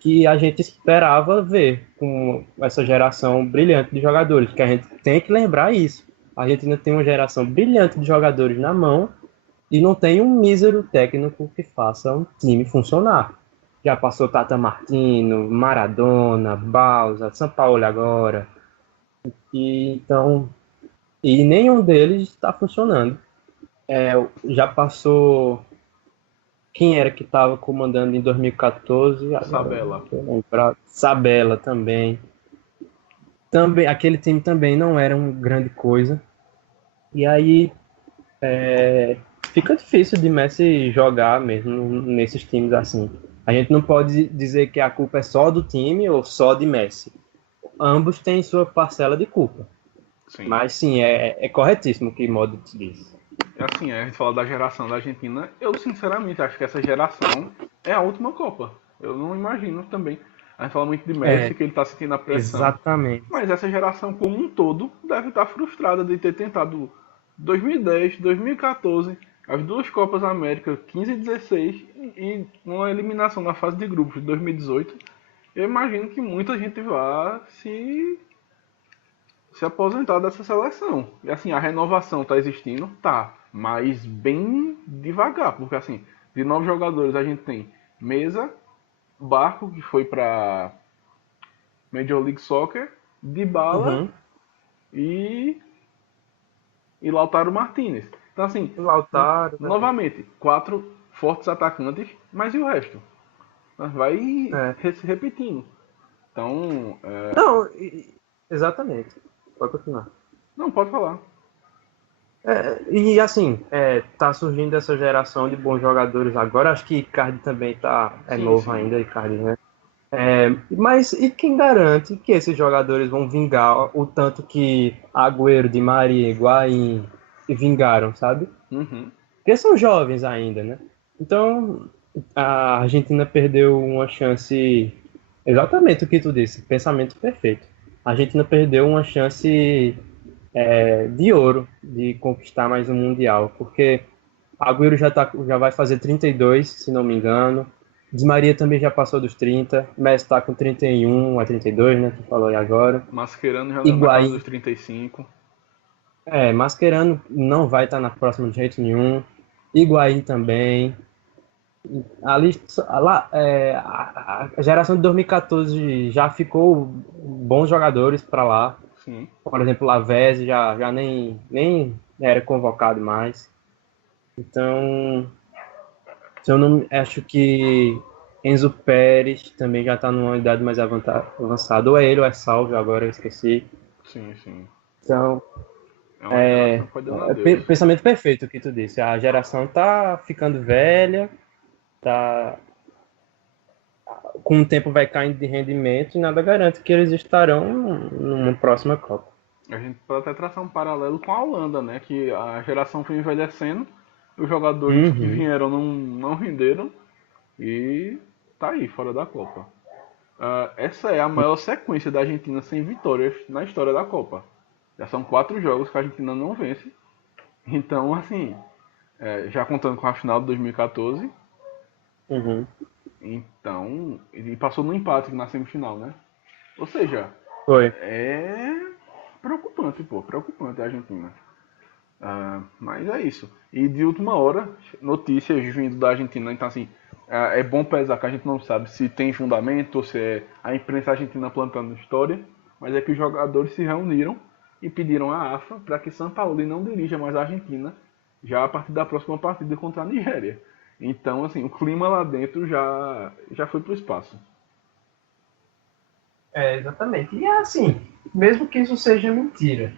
que a gente esperava ver com essa geração brilhante de jogadores, que a gente tem que lembrar isso. A Argentina tem uma geração brilhante de jogadores na mão e não tem um mísero técnico que faça um time funcionar. Já passou Tata Martino, Maradona, Bausa, Sampaoli agora. E nenhum deles está funcionando. Já passou. Quem era que estava comandando em 2014? Sabella. Sabella também. Aquele time também não era uma grande coisa. E aí fica difícil de Messi jogar mesmo nesses times assim. A gente não pode dizer que a culpa é só do time ou só de Messi. Ambos têm sua parcela de culpa. Sim. Mas sim, é corretíssimo o que Modric diz. Assim, a gente fala da geração da Argentina. Eu, sinceramente, acho que essa geração é a última Copa. Eu não imagino também. A gente fala muito de Messi, que ele está sentindo a pressão. Exatamente. Mas essa geração como um todo deve estar frustrada de ter tentado 2010, 2014, as duas Copas América, 15 e 16, e uma eliminação na fase de grupos de 2018. Eu imagino que muita gente vá se aposentar dessa seleção. E assim, a renovação está existindo? Tá. Mas bem devagar. Porque assim, de 9 jogadores a gente tem Mesa, Barco, que foi para Major League Soccer, Dybala e Lautaro Martinez. Então assim, Lautaro, novamente, 4 fortes atacantes, mas e o resto? Vai se repetindo. Então... Não, exatamente. Pode continuar. Não, pode falar. E assim, tá surgindo essa geração de bons jogadores agora. Acho que Icardi também novo ainda, Icardi, né? Mas e quem garante que esses jogadores vão vingar o tanto que Agüero, Di Maria, Higuaín vingaram, sabe? Porque são jovens ainda, né? Então, a Argentina perdeu uma chance, exatamente o que tu disse, pensamento perfeito. A Argentina perdeu uma chance de ouro de conquistar mais um Mundial, porque Agüero já vai fazer 32, se não me engano. Di Maria também já passou dos 30. Messi está com 31 a 32, né? Tu falou aí agora. Mascherano já não vai dos 35. Mascherano não vai estar na próxima de jeito nenhum. Higuaín também. A geração de 2014 já ficou bons jogadores para lá. Sim. Por exemplo, Lavezzi já nem era convocado mais. Então, eu não acho que Enzo Pérez também já está numa idade mais avançada. Ou é ele ou é Salvio, agora eu esqueci. Sim, sim. Então, pensamento perfeito o que tu disse. A geração tá ficando velha, com o tempo vai caindo de rendimento e nada garante que eles estarão numa próxima Copa. A gente pode até traçar um paralelo com a Holanda, né? Que a geração foi envelhecendo, os jogadores que vieram não renderam e tá aí, fora da Copa. Essa é a maior sequência da Argentina sem vitórias na história da Copa. Já são 4 jogos que a Argentina não vence. Então, assim, já contando com a final de 2014. Então, ele passou no empate na semifinal, né? Ou seja, é preocupante, preocupante a Argentina. Mas é isso. E de última hora, notícias vindo da Argentina. Então, assim, é bom pesar que a gente não sabe se tem fundamento ou se é a imprensa argentina plantando história. Mas é que os jogadores se reuniram e pediram à AFA para que Sampaoli não dirija mais a Argentina já a partir da próxima partida contra a Nigéria. Então, assim, o clima lá dentro já foi pro espaço. Exatamente. E assim, mesmo que isso seja mentira,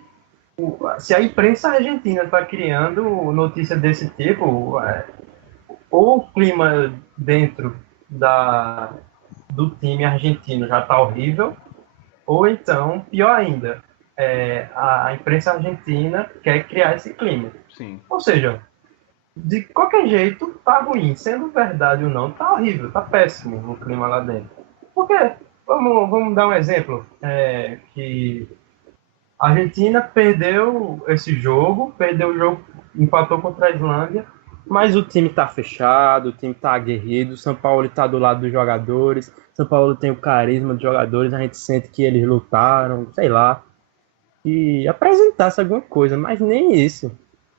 Se a imprensa argentina está criando notícia desse tipo, ou o clima dentro do time argentino já está horrível, ou então, pior ainda, a imprensa argentina quer criar esse clima. Sim. Ou seja, de qualquer jeito, tá ruim. Sendo verdade ou não, tá horrível, tá péssimo o clima lá dentro. Por quê? Vamos dar um exemplo. Que a Argentina perdeu o jogo, empatou contra a Islândia, mas o time tá fechado, o time tá aguerrido, o São Paulo tá do lado dos jogadores, São Paulo tem o carisma dos jogadores, a gente sente que eles lutaram, sei lá, e apresentasse alguma coisa, mas nem isso.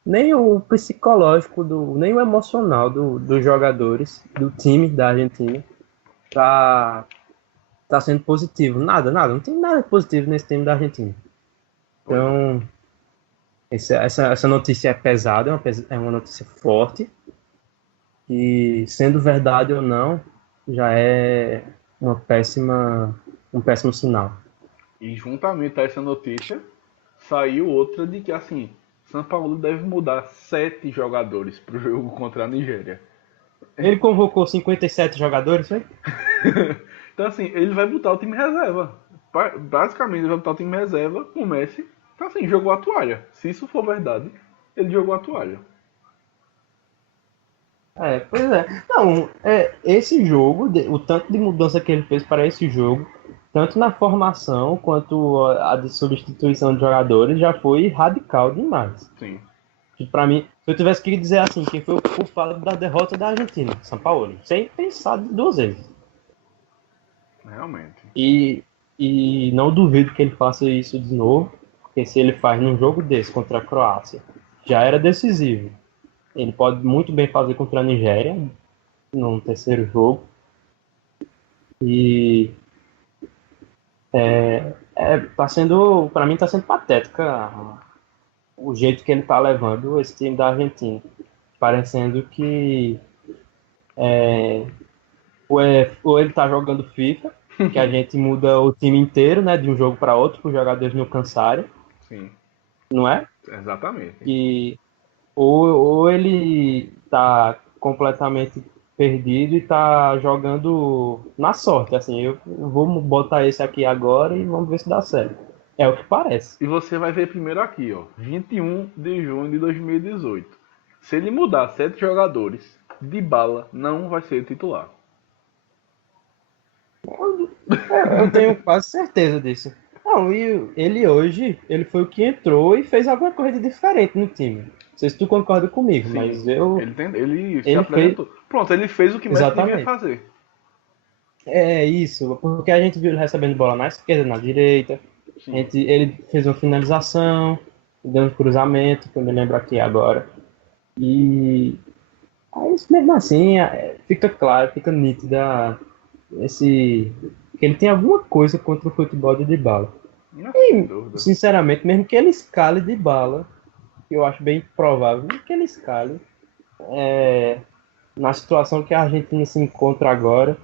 Nem o psicológico, nem o emocional dos jogadores, do time da Argentina, tá sendo positivo. Nada, não tem nada positivo nesse time da Argentina. Então, essa notícia é pesada, é uma notícia forte, e sendo verdade ou não, já é um péssimo sinal. E juntamente a essa notícia, saiu outra de que, assim, São Paulo deve mudar 7 jogadores pro jogo contra a Nigéria. Ele convocou 57 jogadores, foi? Então, assim, ele vai botar o time reserva. Basicamente, ele vai botar o time reserva com o Messi. Então, assim, jogou a toalha. Se isso for verdade, ele jogou a toalha. Pois é. Não, esse jogo, o tanto de mudança que ele fez para esse jogo, tanto na formação quanto a de substituição de jogadores, já foi radical demais. Sim. Para mim, se eu tivesse que dizer assim, quem foi o culpado da derrota da Argentina, São Paulo, sem pensar duas vezes. Realmente. E não duvido que ele faça isso de novo, porque se ele faz num jogo desse contra a Croácia, já era decisivo. Ele pode muito bem fazer contra a Nigéria, num terceiro jogo. E para mim está sendo patética o jeito que ele está levando esse time da Argentina. Parecendo que ou ele está jogando FIFA, que a gente muda o time inteiro, né, de um jogo para outro, para os jogadores não cansarem. Sim. Não é? Exatamente. Ou ele tá completamente perdido e tá jogando na sorte, assim, eu vou botar esse aqui agora e vamos ver se dá certo. É o que parece. E você vai ver primeiro aqui, ó, 21 de junho de 2018. Se ele mudar 7 jogadores, Dybala não vai ser titular. Eu tenho quase certeza disso. Não, e ele hoje, ele foi o que entrou e fez alguma coisa diferente no time. Não sei se tu concorda comigo, Sim, mas eu... Ele se apresentou. Pronto, ele fez o que Messi devia fazer. É isso, porque a gente viu ele recebendo bola na esquerda, na direita. Ele fez uma finalização, deu um cruzamento, que eu me lembro aqui agora. E aí, mesmo assim, fica claro, fica nítida que ele tem alguma coisa contra o futebol de Dybala. E, sinceramente, mesmo que ele escale Dybala, que eu acho bem provável, mesmo que ele escale, na situação que a Argentina se encontra agora,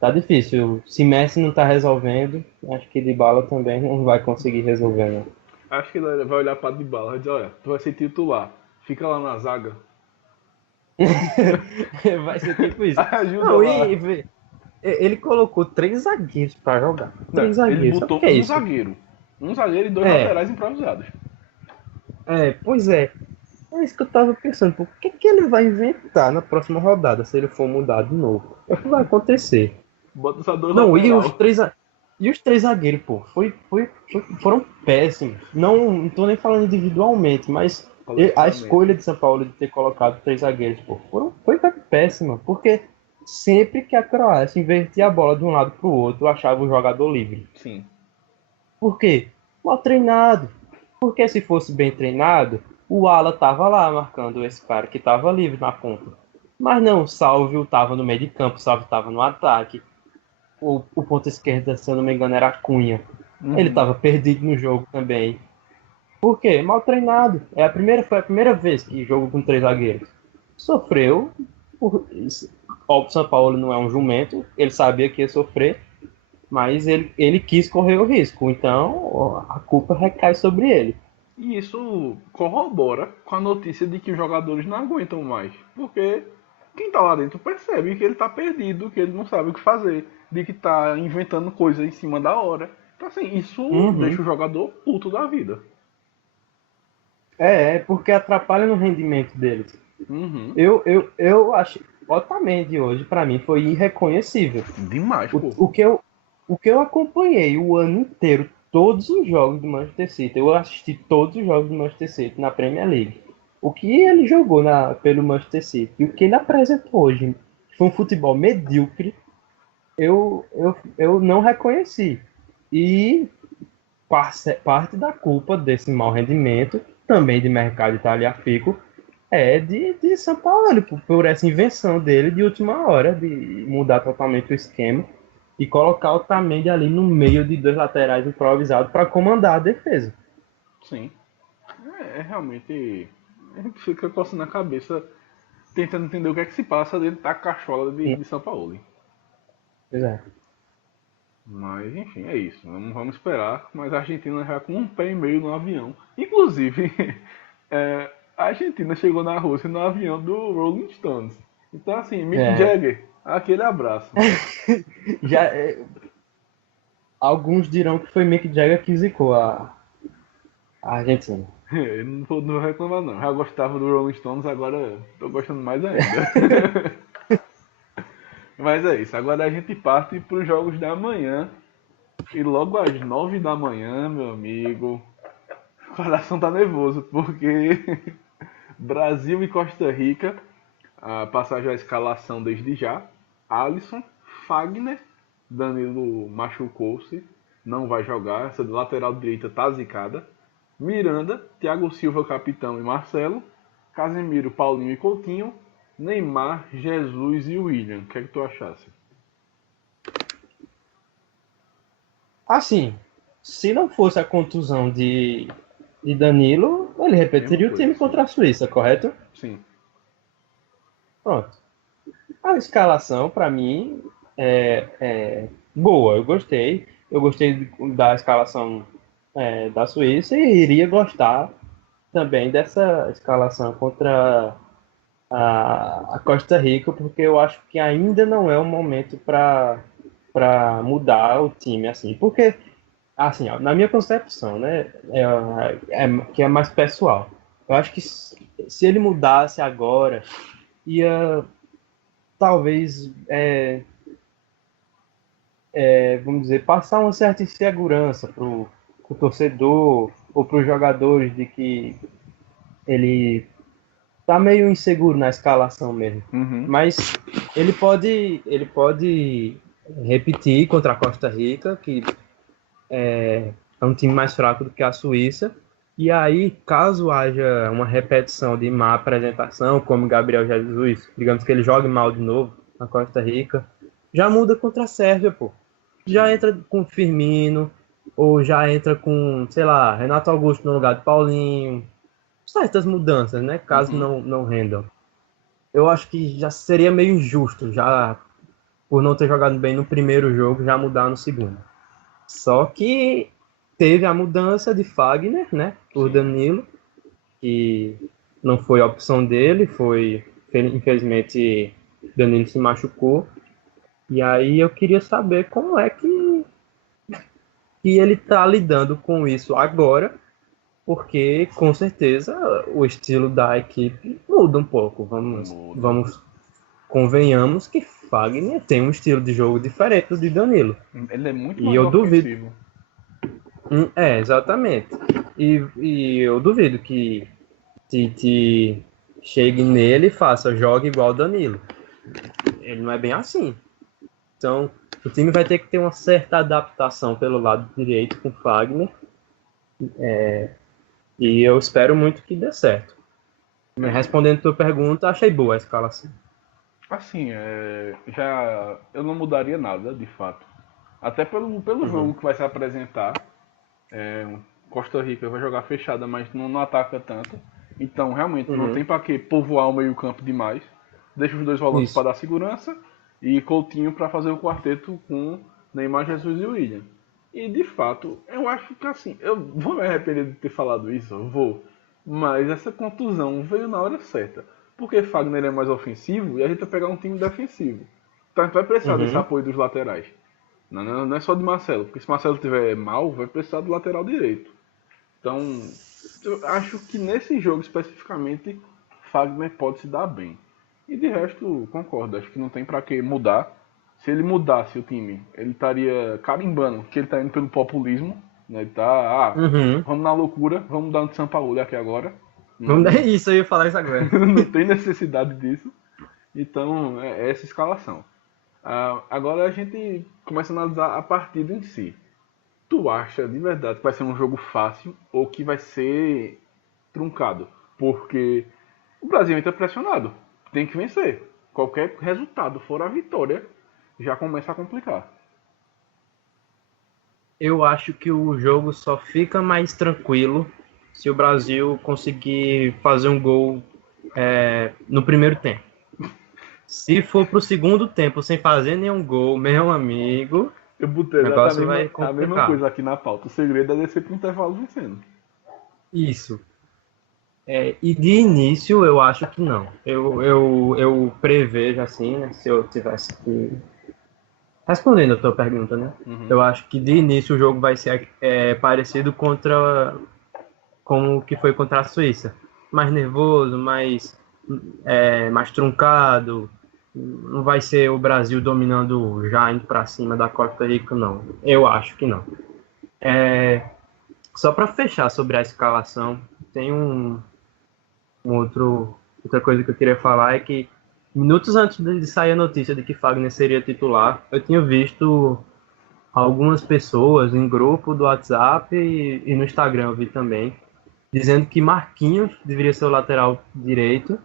tá difícil. Se Messi não tá resolvendo, acho que Dybala também não vai conseguir resolver, né? Acho que ele vai olhar pra Dybala e dizer, olha, tu vai ser titular, fica lá na zaga. Vai ser tipo isso. Ajuda lá. Ele colocou 3 zagueiros pra jogar. 3 zagueiros. Ele botou um zagueiro. Um zagueiro e 2 laterais improvisados. Pois é. É isso que eu tava pensando. Por que ele vai inventar na próxima rodada se ele for mudar de novo? É o que vai acontecer. Bota só 2 Não, laterais. E os 3 zagueiros, pô, foram péssimos. Não tô nem falando individualmente, mas a escolha de São Paulo de ter colocado 3 zagueiros, pô, foi péssima. Porque sempre que a Croácia invertia a bola de um lado pro outro, eu achava o jogador livre. Sim. Por quê? Mal treinado. Porque se fosse bem treinado, o ala tava lá marcando esse cara que tava livre na ponta. Mas não, o Sálvio tava no meio de campo, o Sálvio tava no ataque. O ponto esquerda, se eu não me engano, era Cunha. Ele tava perdido no jogo também. Por quê? Mal treinado. Foi a primeira vez que jogou com 3 zagueiros. Sofreu. O São Paulo não é um jumento, ele sabia que ia sofrer, mas ele quis correr o risco. Então, a culpa recai sobre ele. E isso corrobora com a notícia de que os jogadores não aguentam mais. Porque quem tá lá dentro percebe que ele tá perdido, que ele não sabe o que fazer, de que tá inventando coisa em cima da hora. Então assim, isso Uhum. deixa o jogador puto da vida. É porque atrapalha no rendimento deles. Uhum. Eu acho. Otamendi hoje, pra mim, foi irreconhecível. Demais, O, pô. o, que eu, o que eu acompanhei o ano inteiro, todos os jogos do Manchester City, eu assisti todos os jogos do Manchester City na Premier League. O que ele jogou pelo Manchester City e o que ele apresentou hoje foi um futebol medíocre, eu não reconheci. E parte da culpa desse mau rendimento, também de mercado italiano, é de São Paulo, por essa invenção dele de última hora, de mudar totalmente o esquema e colocar o Otamendi ali no meio de dois laterais improvisados para comandar a defesa. Sim. Realmente. A gente fica coçando a cabeça tentando entender o que é que se passa dentro da cachola de São Paulo. Pois é. Mas enfim, é isso. Vamos esperar. Mas a Argentina já com um pé e meio no avião. Inclusive, a Argentina chegou na Rússia no avião do Rolling Stones. Então assim, Mick É. Jagger, aquele abraço. Já, alguns dirão que foi Mick Jagger que zicou a Argentina. Eu não vou reclamar não. Já gostava do Rolling Stones, agora tô gostando mais ainda. Mas é isso. Agora a gente parte para os jogos da manhã. E logo às 9 da manhã, meu amigo, o coração tá nervoso, porque Brasil e Costa Rica, a passagem à escalação desde já. Alisson, Fagner, Danilo machucou-se, não vai jogar, essa de lateral direita tá zicada. Miranda, Thiago Silva, capitão e Marcelo, Casemiro, Paulinho e Coutinho, Neymar, Jesus e William. O que é que tu achasse? Assim, se não fosse a contusão de Danilo, ele Mesma repetiria o coisa, time sim. contra a Suíça, correto? Sim. Pronto. A escalação, para mim, é boa. Eu gostei. Eu gostei da escalação da Suíça e iria gostar também dessa escalação contra a Costa Rica, porque eu acho que ainda não é o momento para mudar o time assim. Porque, assim, ó, na minha concepção, né, que é mais pessoal. Eu acho que se ele mudasse agora, ia talvez vamos dizer, passar uma certa insegurança para o torcedor ou para os jogadores de que ele tá meio inseguro na escalação mesmo. Uhum. Mas ele pode repetir contra a Costa Rica, que é um time mais fraco do que a Suíça. E aí, caso haja uma repetição de má apresentação, como Gabriel Jesus, digamos que ele jogue mal de novo na Costa Rica, já muda contra a Sérvia, pô. Já Sim. entra com Firmino, ou já entra com, sei lá, Renato Augusto no lugar de Paulinho. Certas mudanças, né? Caso Uhum. não rendam. Eu acho que já seria meio injusto, já por não ter jogado bem no primeiro jogo, já mudar no segundo. Só que teve a mudança de Fagner, né? Por Sim. Danilo, que não foi a opção dele, infelizmente Danilo se machucou. E aí eu queria saber como é que ele está lidando com isso agora, porque com certeza o estilo da equipe muda um pouco. Muda. Vamos convenhamos que Fagner tem um estilo de jogo diferente do de Danilo. Ele é muito E mais eu duvido. ofensivo. Exatamente. E eu duvido que Tite chegue nele e faça, jogue igual Danilo. Ele não é bem assim. Então, o time vai ter que ter uma certa adaptação pelo lado direito com Fagner. E eu espero muito que dê certo. Respondendo a tua pergunta, achei boa a escalação. Assim, já eu não mudaria nada, de fato. Até pelo Uhum. jogo que vai se apresentar. Costa Rica vai jogar fechada, mas não ataca tanto. Então, realmente, não Uhum. tem para que povoar o meio-campo demais. Deixa os dois volantes Isso. para dar segurança e Coutinho para fazer o quarteto com Neymar, Jesus e William. E de fato, eu acho que assim, eu vou me arrepender de ter falado isso, eu vou. Mas essa contusão veio na hora certa. Porque Fagner é mais ofensivo e a gente vai pegar um time defensivo. Então a gente vai precisar desse Uhum. apoio dos laterais. Não é só de Marcelo, porque se Marcelo estiver mal, vai precisar do lateral direito. Então, eu acho que nesse jogo especificamente, Fagner pode se dar bem. E de resto, concordo, acho que não tem pra que mudar. Se ele mudasse o time, ele estaria carimbando que ele tá indo pelo populismo. Né? Ele tá, Uhum. vamos na loucura, vamos dar um de São Paulo aqui agora. Não, Vamos dar isso, eu ia falar isso agora. não tem necessidade disso. Então, é essa escalação. Agora a gente começa a analisar a partida em si. Tu acha de verdade que vai ser um jogo fácil ou que vai ser truncado? Porque o Brasil entra pressionado. Tem que vencer. Qualquer resultado fora a vitória já começa a complicar. Eu acho que o jogo só fica mais tranquilo se o Brasil conseguir fazer um gol no primeiro tempo. Se for pro segundo tempo sem fazer nenhum gol, meu amigo, Eu botei o negócio vai a mesma complicar. coisa aqui na pauta. O segredo é descer pro intervalo vencendo. Isso. E de início eu acho que não. Eu prevejo assim, né, se eu tivesse que... Respondendo a tua pergunta, né? Uhum. Eu acho que de início o jogo vai ser parecido com o que foi contra a Suíça. Mais nervoso, mais truncado. Não vai ser o Brasil dominando já indo para cima da Costa Rica, não. Eu acho que não. Só para fechar sobre a escalação, tem outra coisa que eu queria falar é que minutos antes de sair a notícia de que Fagner seria titular, eu tinha visto algumas pessoas em grupo do WhatsApp e no Instagram eu vi também, dizendo que Marquinhos deveria ser o lateral direito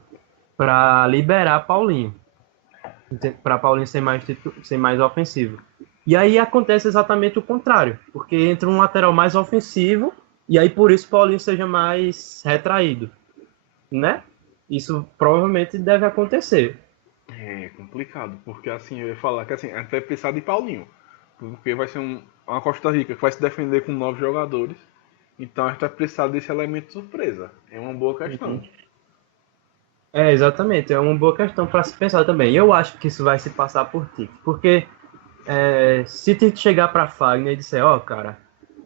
para liberar Paulinho, para Paulinho ser mais ofensivo. E aí acontece exatamente o contrário, porque entra um lateral mais ofensivo e aí por isso Paulinho seja mais retraído, né? Isso provavelmente deve acontecer. É complicado, porque assim, eu ia falar que assim, até precisar de Paulinho. Porque vai ser uma Costa Rica que vai se defender com 9 jogadores. Então a gente vai precisar desse elemento surpresa. É uma boa questão. Exatamente, é uma boa questão para se pensar também. Eu acho que isso vai se passar por Tite, porque se Tite chegar para Fagner e disser, cara,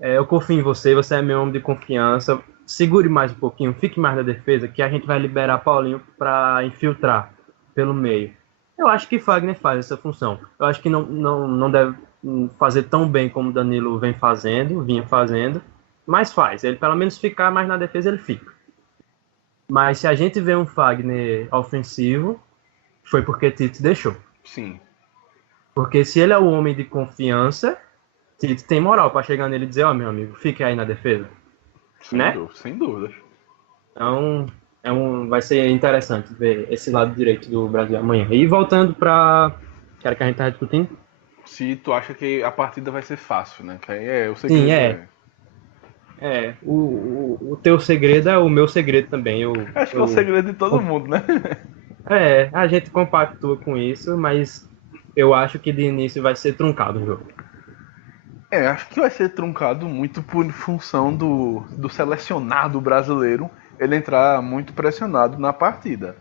eu confio em você, você é meu homem de confiança, segure mais um pouquinho, fique mais na defesa, que a gente vai liberar Paulinho para infiltrar pelo meio. Eu acho que Fagner faz essa função. Eu acho que não deve fazer tão bem como Danilo vinha fazendo, mas faz. Ele pelo menos ficar mais na defesa, ele fica. Mas se a gente vê um Fagner ofensivo, foi porque Tite deixou. Sim. Porque se ele é o homem de confiança, Tite tem moral para chegar nele e dizer, meu amigo, fique aí na defesa. Sem dúvidas. Então, vai ser interessante ver esse lado direito do Brasil amanhã. E voltando para... que era que a gente estava discutindo? Se tu acha que a partida vai ser fácil, né? Que aí eu sei Sim, que o teu segredo é o meu segredo também. acho que é o segredo de todo mundo, né? A gente compactua com isso, mas eu acho que de início vai ser truncado o jogo. Acho que vai ser truncado muito por função do selecionado brasileiro ele entrar muito pressionado na partida,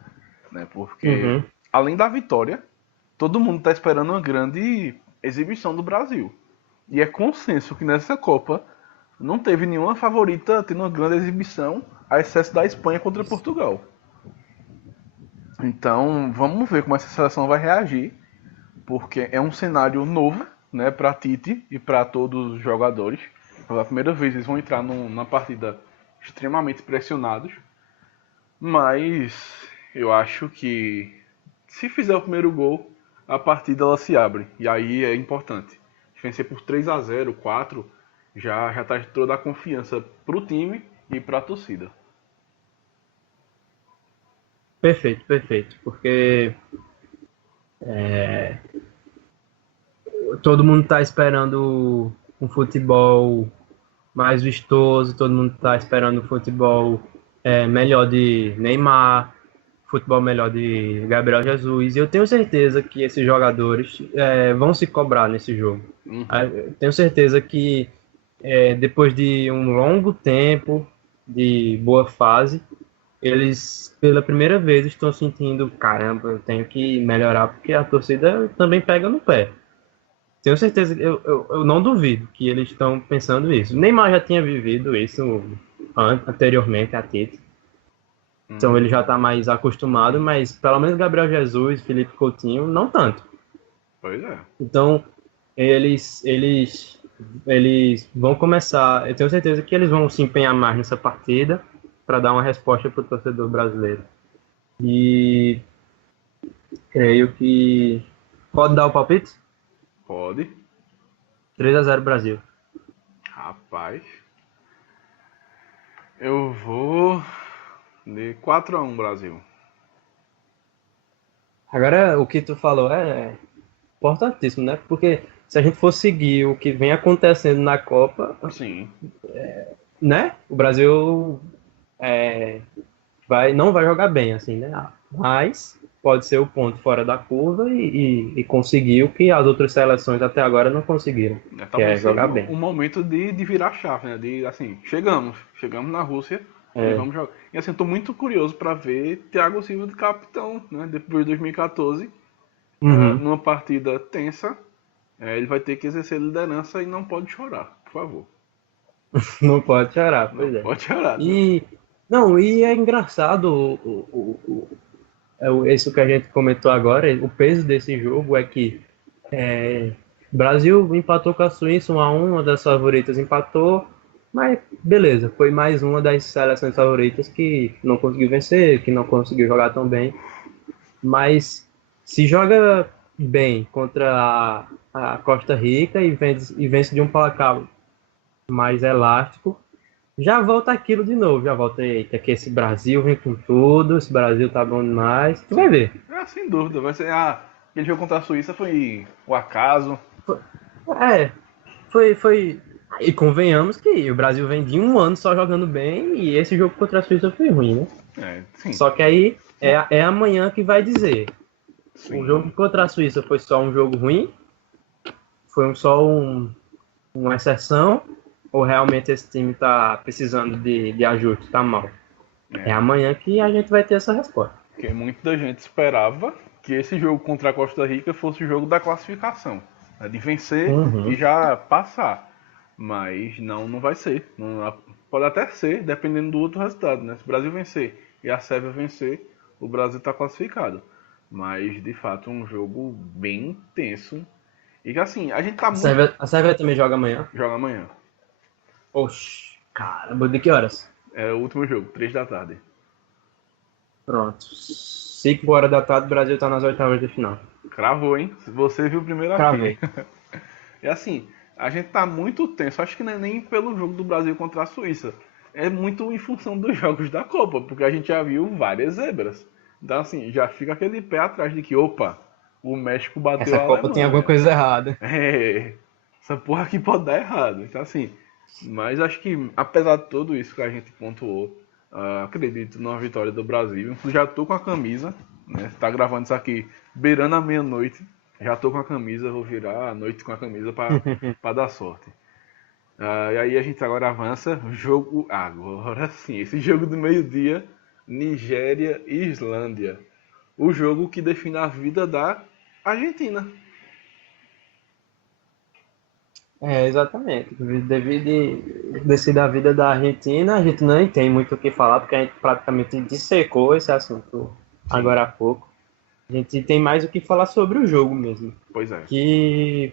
né? Porque além da vitória, todo mundo está esperando uma grande exibição do Brasil. E é consenso que nessa Copa não teve nenhuma favorita tendo uma grande exibição, a excesso da Espanha contra Portugal. Então, vamos ver como essa seleção vai reagir, porque é um cenário novo, né, para Tite e para todos os jogadores. Pela primeira vez eles vão entrar numa partida extremamente pressionados, mas eu acho que se fizer o primeiro gol, a partida ela se abre, e aí é importante. Vencer por 3-0, 4, já traz toda a confiança pro time e pra torcida. Perfeito, porque todo mundo está esperando um futebol mais vistoso, todo mundo está esperando um futebol melhor de Neymar, futebol melhor de Gabriel Jesus. E eu tenho certeza que esses jogadores vão se cobrar nesse jogo. Eu tenho certeza que depois de um longo tempo de boa fase, eles pela primeira vez estão sentindo, caramba, eu tenho que melhorar porque a torcida também pega no pé. Tenho certeza, eu não duvido que eles estão pensando isso. Neymar já tinha vivido isso anteriormente a Tite. Então ele já está mais acostumado, mas pelo menos Gabriel Jesus, Felipe Coutinho, não tanto. Pois é. Então eles vão começar, eu tenho certeza que eles vão se empenhar mais nessa partida para dar uma resposta para o torcedor brasileiro. E creio que pode dar o palpite? Pode. 3-0 Brasil. Rapaz. Eu vou de 4-1 Brasil. Agora, o que tu falou é importantíssimo, né? Porque se a gente for seguir o que vem acontecendo na Copa, Sim. né? O Brasil não vai jogar bem, assim, né? Mas pode ser o ponto fora da curva e conseguir o que as outras seleções até agora não conseguiram, que é jogar bem. Um momento de virar a chave, né? De, assim, chegamos na Rússia e vamos jogar. E assim, eu tô muito curioso para ver Thiago Silva de capitão, né? Depois de 2014, numa partida tensa, ele vai ter que exercer liderança e não pode chorar, por favor. Não pode chorar, pois não é. Pode chorar. E é engraçado isso que a gente comentou agora, o peso desse jogo é que Brasil empatou com a Suíça 1-1, uma das favoritas empatou, mas beleza, foi mais uma das seleções favoritas que não conseguiu vencer, que não conseguiu jogar tão bem, mas se joga bem contra a Costa Rica e vence de um placar mais elástico, já volta aquilo de novo, já volta, eita, que esse Brasil vem com tudo, esse Brasil tá bom demais, tu vai ver. Sem dúvida, vai ser, aquele jogo contra a Suíça foi o acaso. Foi, e convenhamos que o Brasil vem de um ano só jogando bem, e esse jogo contra a Suíça foi ruim, né? Sim. Só que aí é amanhã que vai dizer, Sim. O jogo contra a Suíça foi só um jogo ruim, foi só uma exceção, ou realmente esse time está precisando de ajuste, está mal? É amanhã que a gente vai ter essa resposta. Porque muita gente esperava que esse jogo contra a Costa Rica fosse o jogo da classificação, né, de vencer e já passar. Mas não vai ser. Pode até ser, dependendo do outro resultado, né? Se o Brasil vencer e a Sérvia vencer, o Brasil está classificado. Mas, de fato, é um jogo bem tenso. E que assim, a gente tá muito... A Sérvia também joga amanhã? Joga amanhã. Oxi, caramba, de que horas? É o último jogo, 3 da tarde. Pronto. 5 horas da tarde, o Brasil tá nas oitavas de final. Cravou, hein? Você viu primeiro aqui. Cravei. E assim, a gente tá muito tenso. Acho que não é nem pelo jogo do Brasil contra a Suíça. É muito em função dos jogos da Copa, porque a gente já viu várias zebras. Então assim, já fica aquele pé atrás de que, opa, o México bateu essa a Copa Alemanha. Tem alguma coisa errada. Essa porra aqui pode dar errado. Então assim, mas acho que apesar de tudo isso que a gente pontuou, acredito numa vitória do Brasil. Já tô com a camisa, né? Tá gravando isso aqui beirando a meia-noite. Já tô com a camisa, vou virar a noite com a camisa para dar sorte. E aí a gente agora avança. Jogo agora sim, esse jogo do meio-dia, Nigéria e Islândia. O jogo que define a vida da Argentina. Exatamente. Devido decidir a vida da Argentina, a gente nem tem muito o que falar, porque a gente praticamente dissecou esse assunto agora há pouco. A gente tem mais o que falar sobre o jogo mesmo. Pois é. Que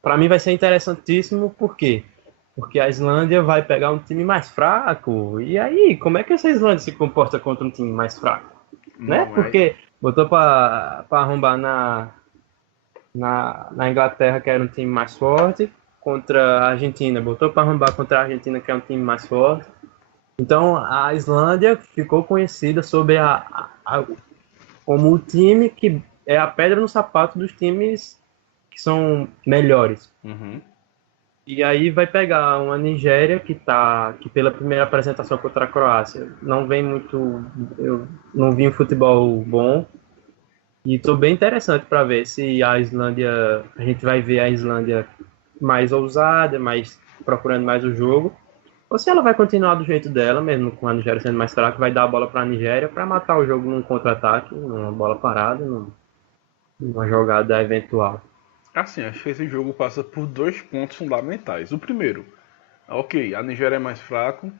para mim vai ser interessantíssimo, por quê? Porque a Islândia vai pegar um time mais fraco. E aí, como é que essa Islândia se comporta contra um time mais fraco? Né? Porque botou para arrombar na Inglaterra, que era um time mais forte, contra a Argentina. Botou para arrombar contra a Argentina, que é um time mais forte. Então, a Islândia ficou conhecida sobre como o time que é a pedra no sapato dos times que são melhores. E aí vai pegar uma Nigéria que pela primeira apresentação contra a Croácia não vem muito, eu não vi um futebol bom e estou bem interessante para ver se a gente vai ver a Islândia mais ousada, mais procurando mais o jogo, ou se ela vai continuar do jeito dela, mesmo com a Nigéria sendo mais fraca, vai dar a bola para a Nigéria para matar o jogo num contra-ataque, numa bola parada, numa jogada eventual. Assim, acho que esse jogo passa por dois pontos fundamentais. O primeiro, ok, a Nigéria é mais fraco,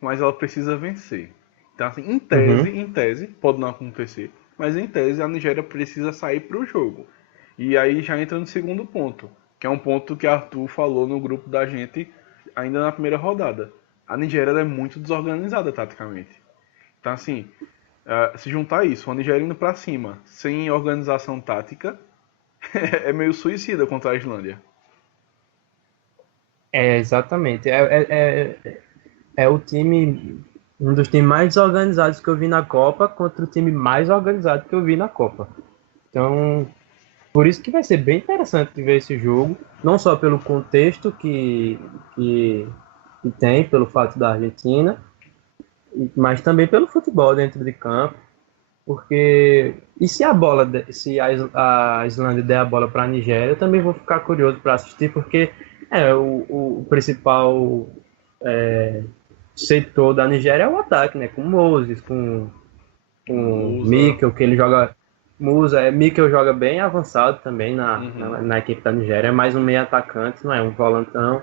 mas ela precisa vencer. Então, assim, Uhum. em tese, pode não acontecer, mas em tese a Nigéria precisa sair para o jogo. E aí já entra no segundo ponto, que é um ponto que Arthur falou no grupo da gente ainda na primeira rodada. A Nigéria ela é muito desorganizada taticamente. Então, assim, se juntar isso, a Nigéria indo para cima, sem organização tática, é meio suicida contra a Islândia. Exatamente. É o time, um dos times mais organizados que eu vi na Copa contra o time mais organizado que eu vi na Copa. Então, por isso que vai ser bem interessante de ver esse jogo, não só pelo contexto que tem, pelo fato da Argentina, mas também pelo futebol dentro de campo, porque e se se a Islândia der a bola para a Nigéria, eu também vou ficar curioso para assistir, porque o principal setor da Nigéria é o ataque, né? Com Moses, com Musa. Mikel, que ele joga. Musa, Mikel joga bem avançado também Uhum. na equipe da Nigéria, é mais um meio atacante, não é um volantão.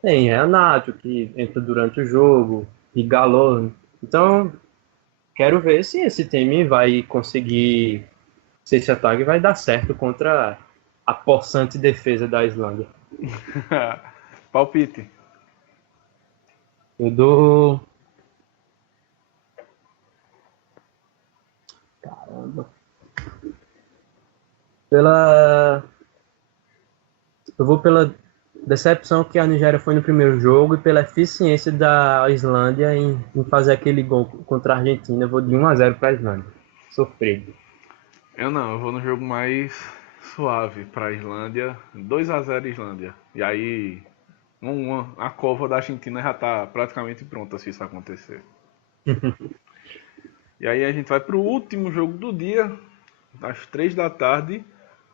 Tem Renato, que entra durante o jogo, e Galô. Então, quero ver se esse time vai conseguir, se esse ataque vai dar certo contra a possante defesa da Islândia. Palpite. Eu dou. Caramba. Pela. Eu vou pela decepção que a Nigéria foi no primeiro jogo e pela eficiência da Islândia em fazer aquele gol contra a Argentina. Eu vou de 1-0 para a Islândia. Sofrido. Eu não, eu vou no jogo mais suave para a Islândia. 2-0 Islândia. E aí, a cova da Argentina já tá praticamente pronta se isso acontecer. E aí a gente vai pro último jogo do dia, às 3 da tarde.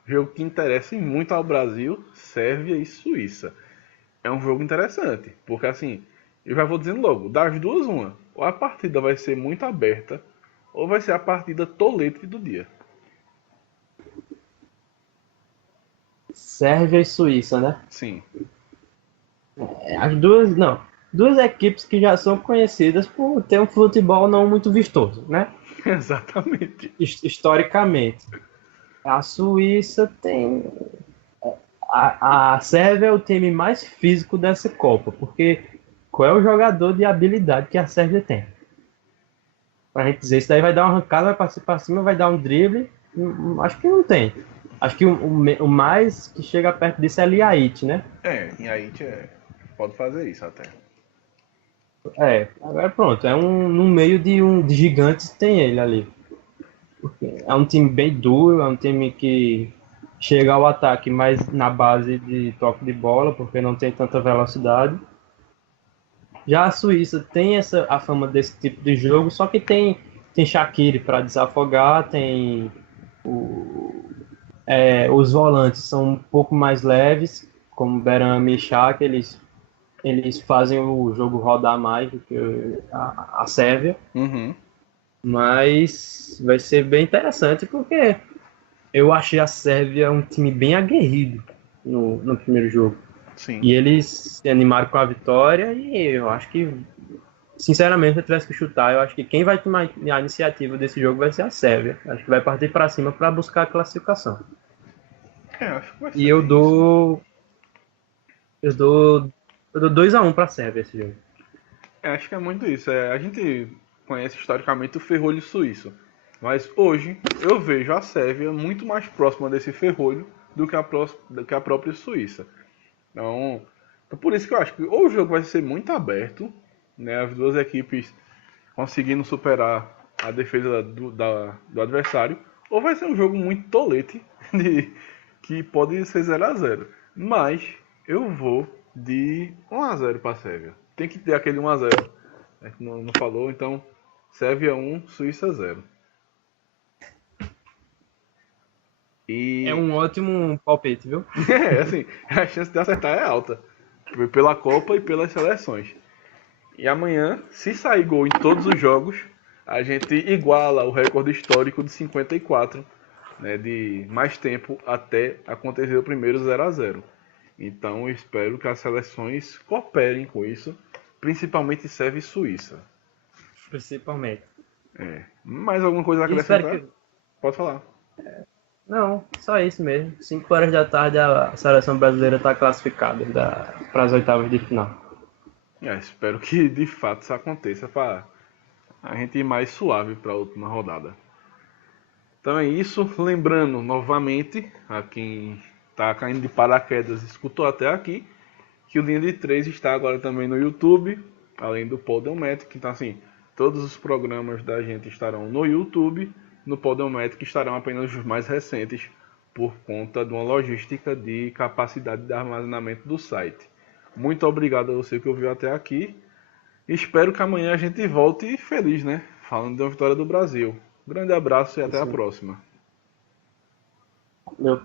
Jogo que interessa muito ao Brasil, Sérvia e Suíça. É um jogo interessante, porque assim, eu já vou dizendo logo, das duas uma, ou a partida vai ser muito aberta, ou vai ser a partida tolete do dia. Sérvia e Suíça, né? Sim, As duas, não. Duas equipes que já são conhecidas por ter um futebol não muito vistoso, né? exatamente. Historicamente. A Suíça tem. A Sérvia é o time mais físico dessa Copa, porque qual é o jogador de habilidade que a Sérvia tem? Pra gente dizer, isso daí vai dar uma arrancada, vai passar pra cima, vai dar um drible. Acho que não tem. Acho que o mais que chega perto disso é Liait, né? E aí pode fazer isso até. Agora pronto, no meio de gigantes tem ele ali. É um time bem duro, é um time que chega ao ataque mais na base de toque de bola, porque não tem tanta velocidade. Já a Suíça tem a fama desse tipo de jogo, só que tem Shaqiri para desafogar, tem os volantes são um pouco mais leves, como Berame e Xhaka, eles fazem o jogo rodar mais do que a Sérvia, Uhum, mas vai ser bem interessante porque eu achei a Sérvia um time bem aguerrido no primeiro jogo. sim. E eles se animaram com a vitória e eu acho que, sinceramente, se eu tivesse que chutar, eu acho que quem vai tomar a iniciativa desse jogo vai ser a Sérvia. Acho que vai partir para cima para buscar a classificação. Acho que vai E ser bem isso. eu dou, eu dou 2-1 para a Sérvia esse jogo. Acho que é muito isso. A gente conhece historicamente o ferrolho suíço. Mas hoje eu vejo a Sérvia muito mais próxima desse ferrolho do que a própria Suíça. Então, por isso que eu acho que ou o jogo vai ser muito aberto, né, as duas equipes conseguindo superar a defesa do adversário, ou vai ser um jogo muito tolete, que pode ser 0-0. Mas Eu vou de 1-0 para a Sérvia. Tem que ter aquele 1-0. É que não falou, então Sérvia 1, Suíça 0. É um ótimo palpite, viu? Assim, a chance de acertar é alta. Pela Copa e pelas seleções. E amanhã, se sair gol em todos os jogos, a gente iguala o recorde histórico de 54, né, de mais tempo até acontecer o primeiro 0-0. Então, eu espero que as seleções cooperem com isso, principalmente Sérvia e Suíça. Principalmente. Mais alguma coisa a E espero acrescentar? Pode falar. Não, só isso mesmo. 5 horas da tarde a seleção brasileira está classificada para as oitavas de final. Espero que de fato isso aconteça para a gente ir mais suave para a última rodada. Então é isso. Lembrando novamente a quem está caindo de paraquedas e escutou até aqui, que o Linha de 3 está agora também no YouTube, além do Podomatic. Então assim, todos os programas da gente estarão no YouTube. No Podomatic estarão apenas os mais recentes, por conta de uma logística de capacidade de armazenamento do site. Muito obrigado a você que ouviu até aqui. Espero que amanhã a gente volte feliz, né? Falando de uma vitória do Brasil. Grande abraço e até a próxima. Meu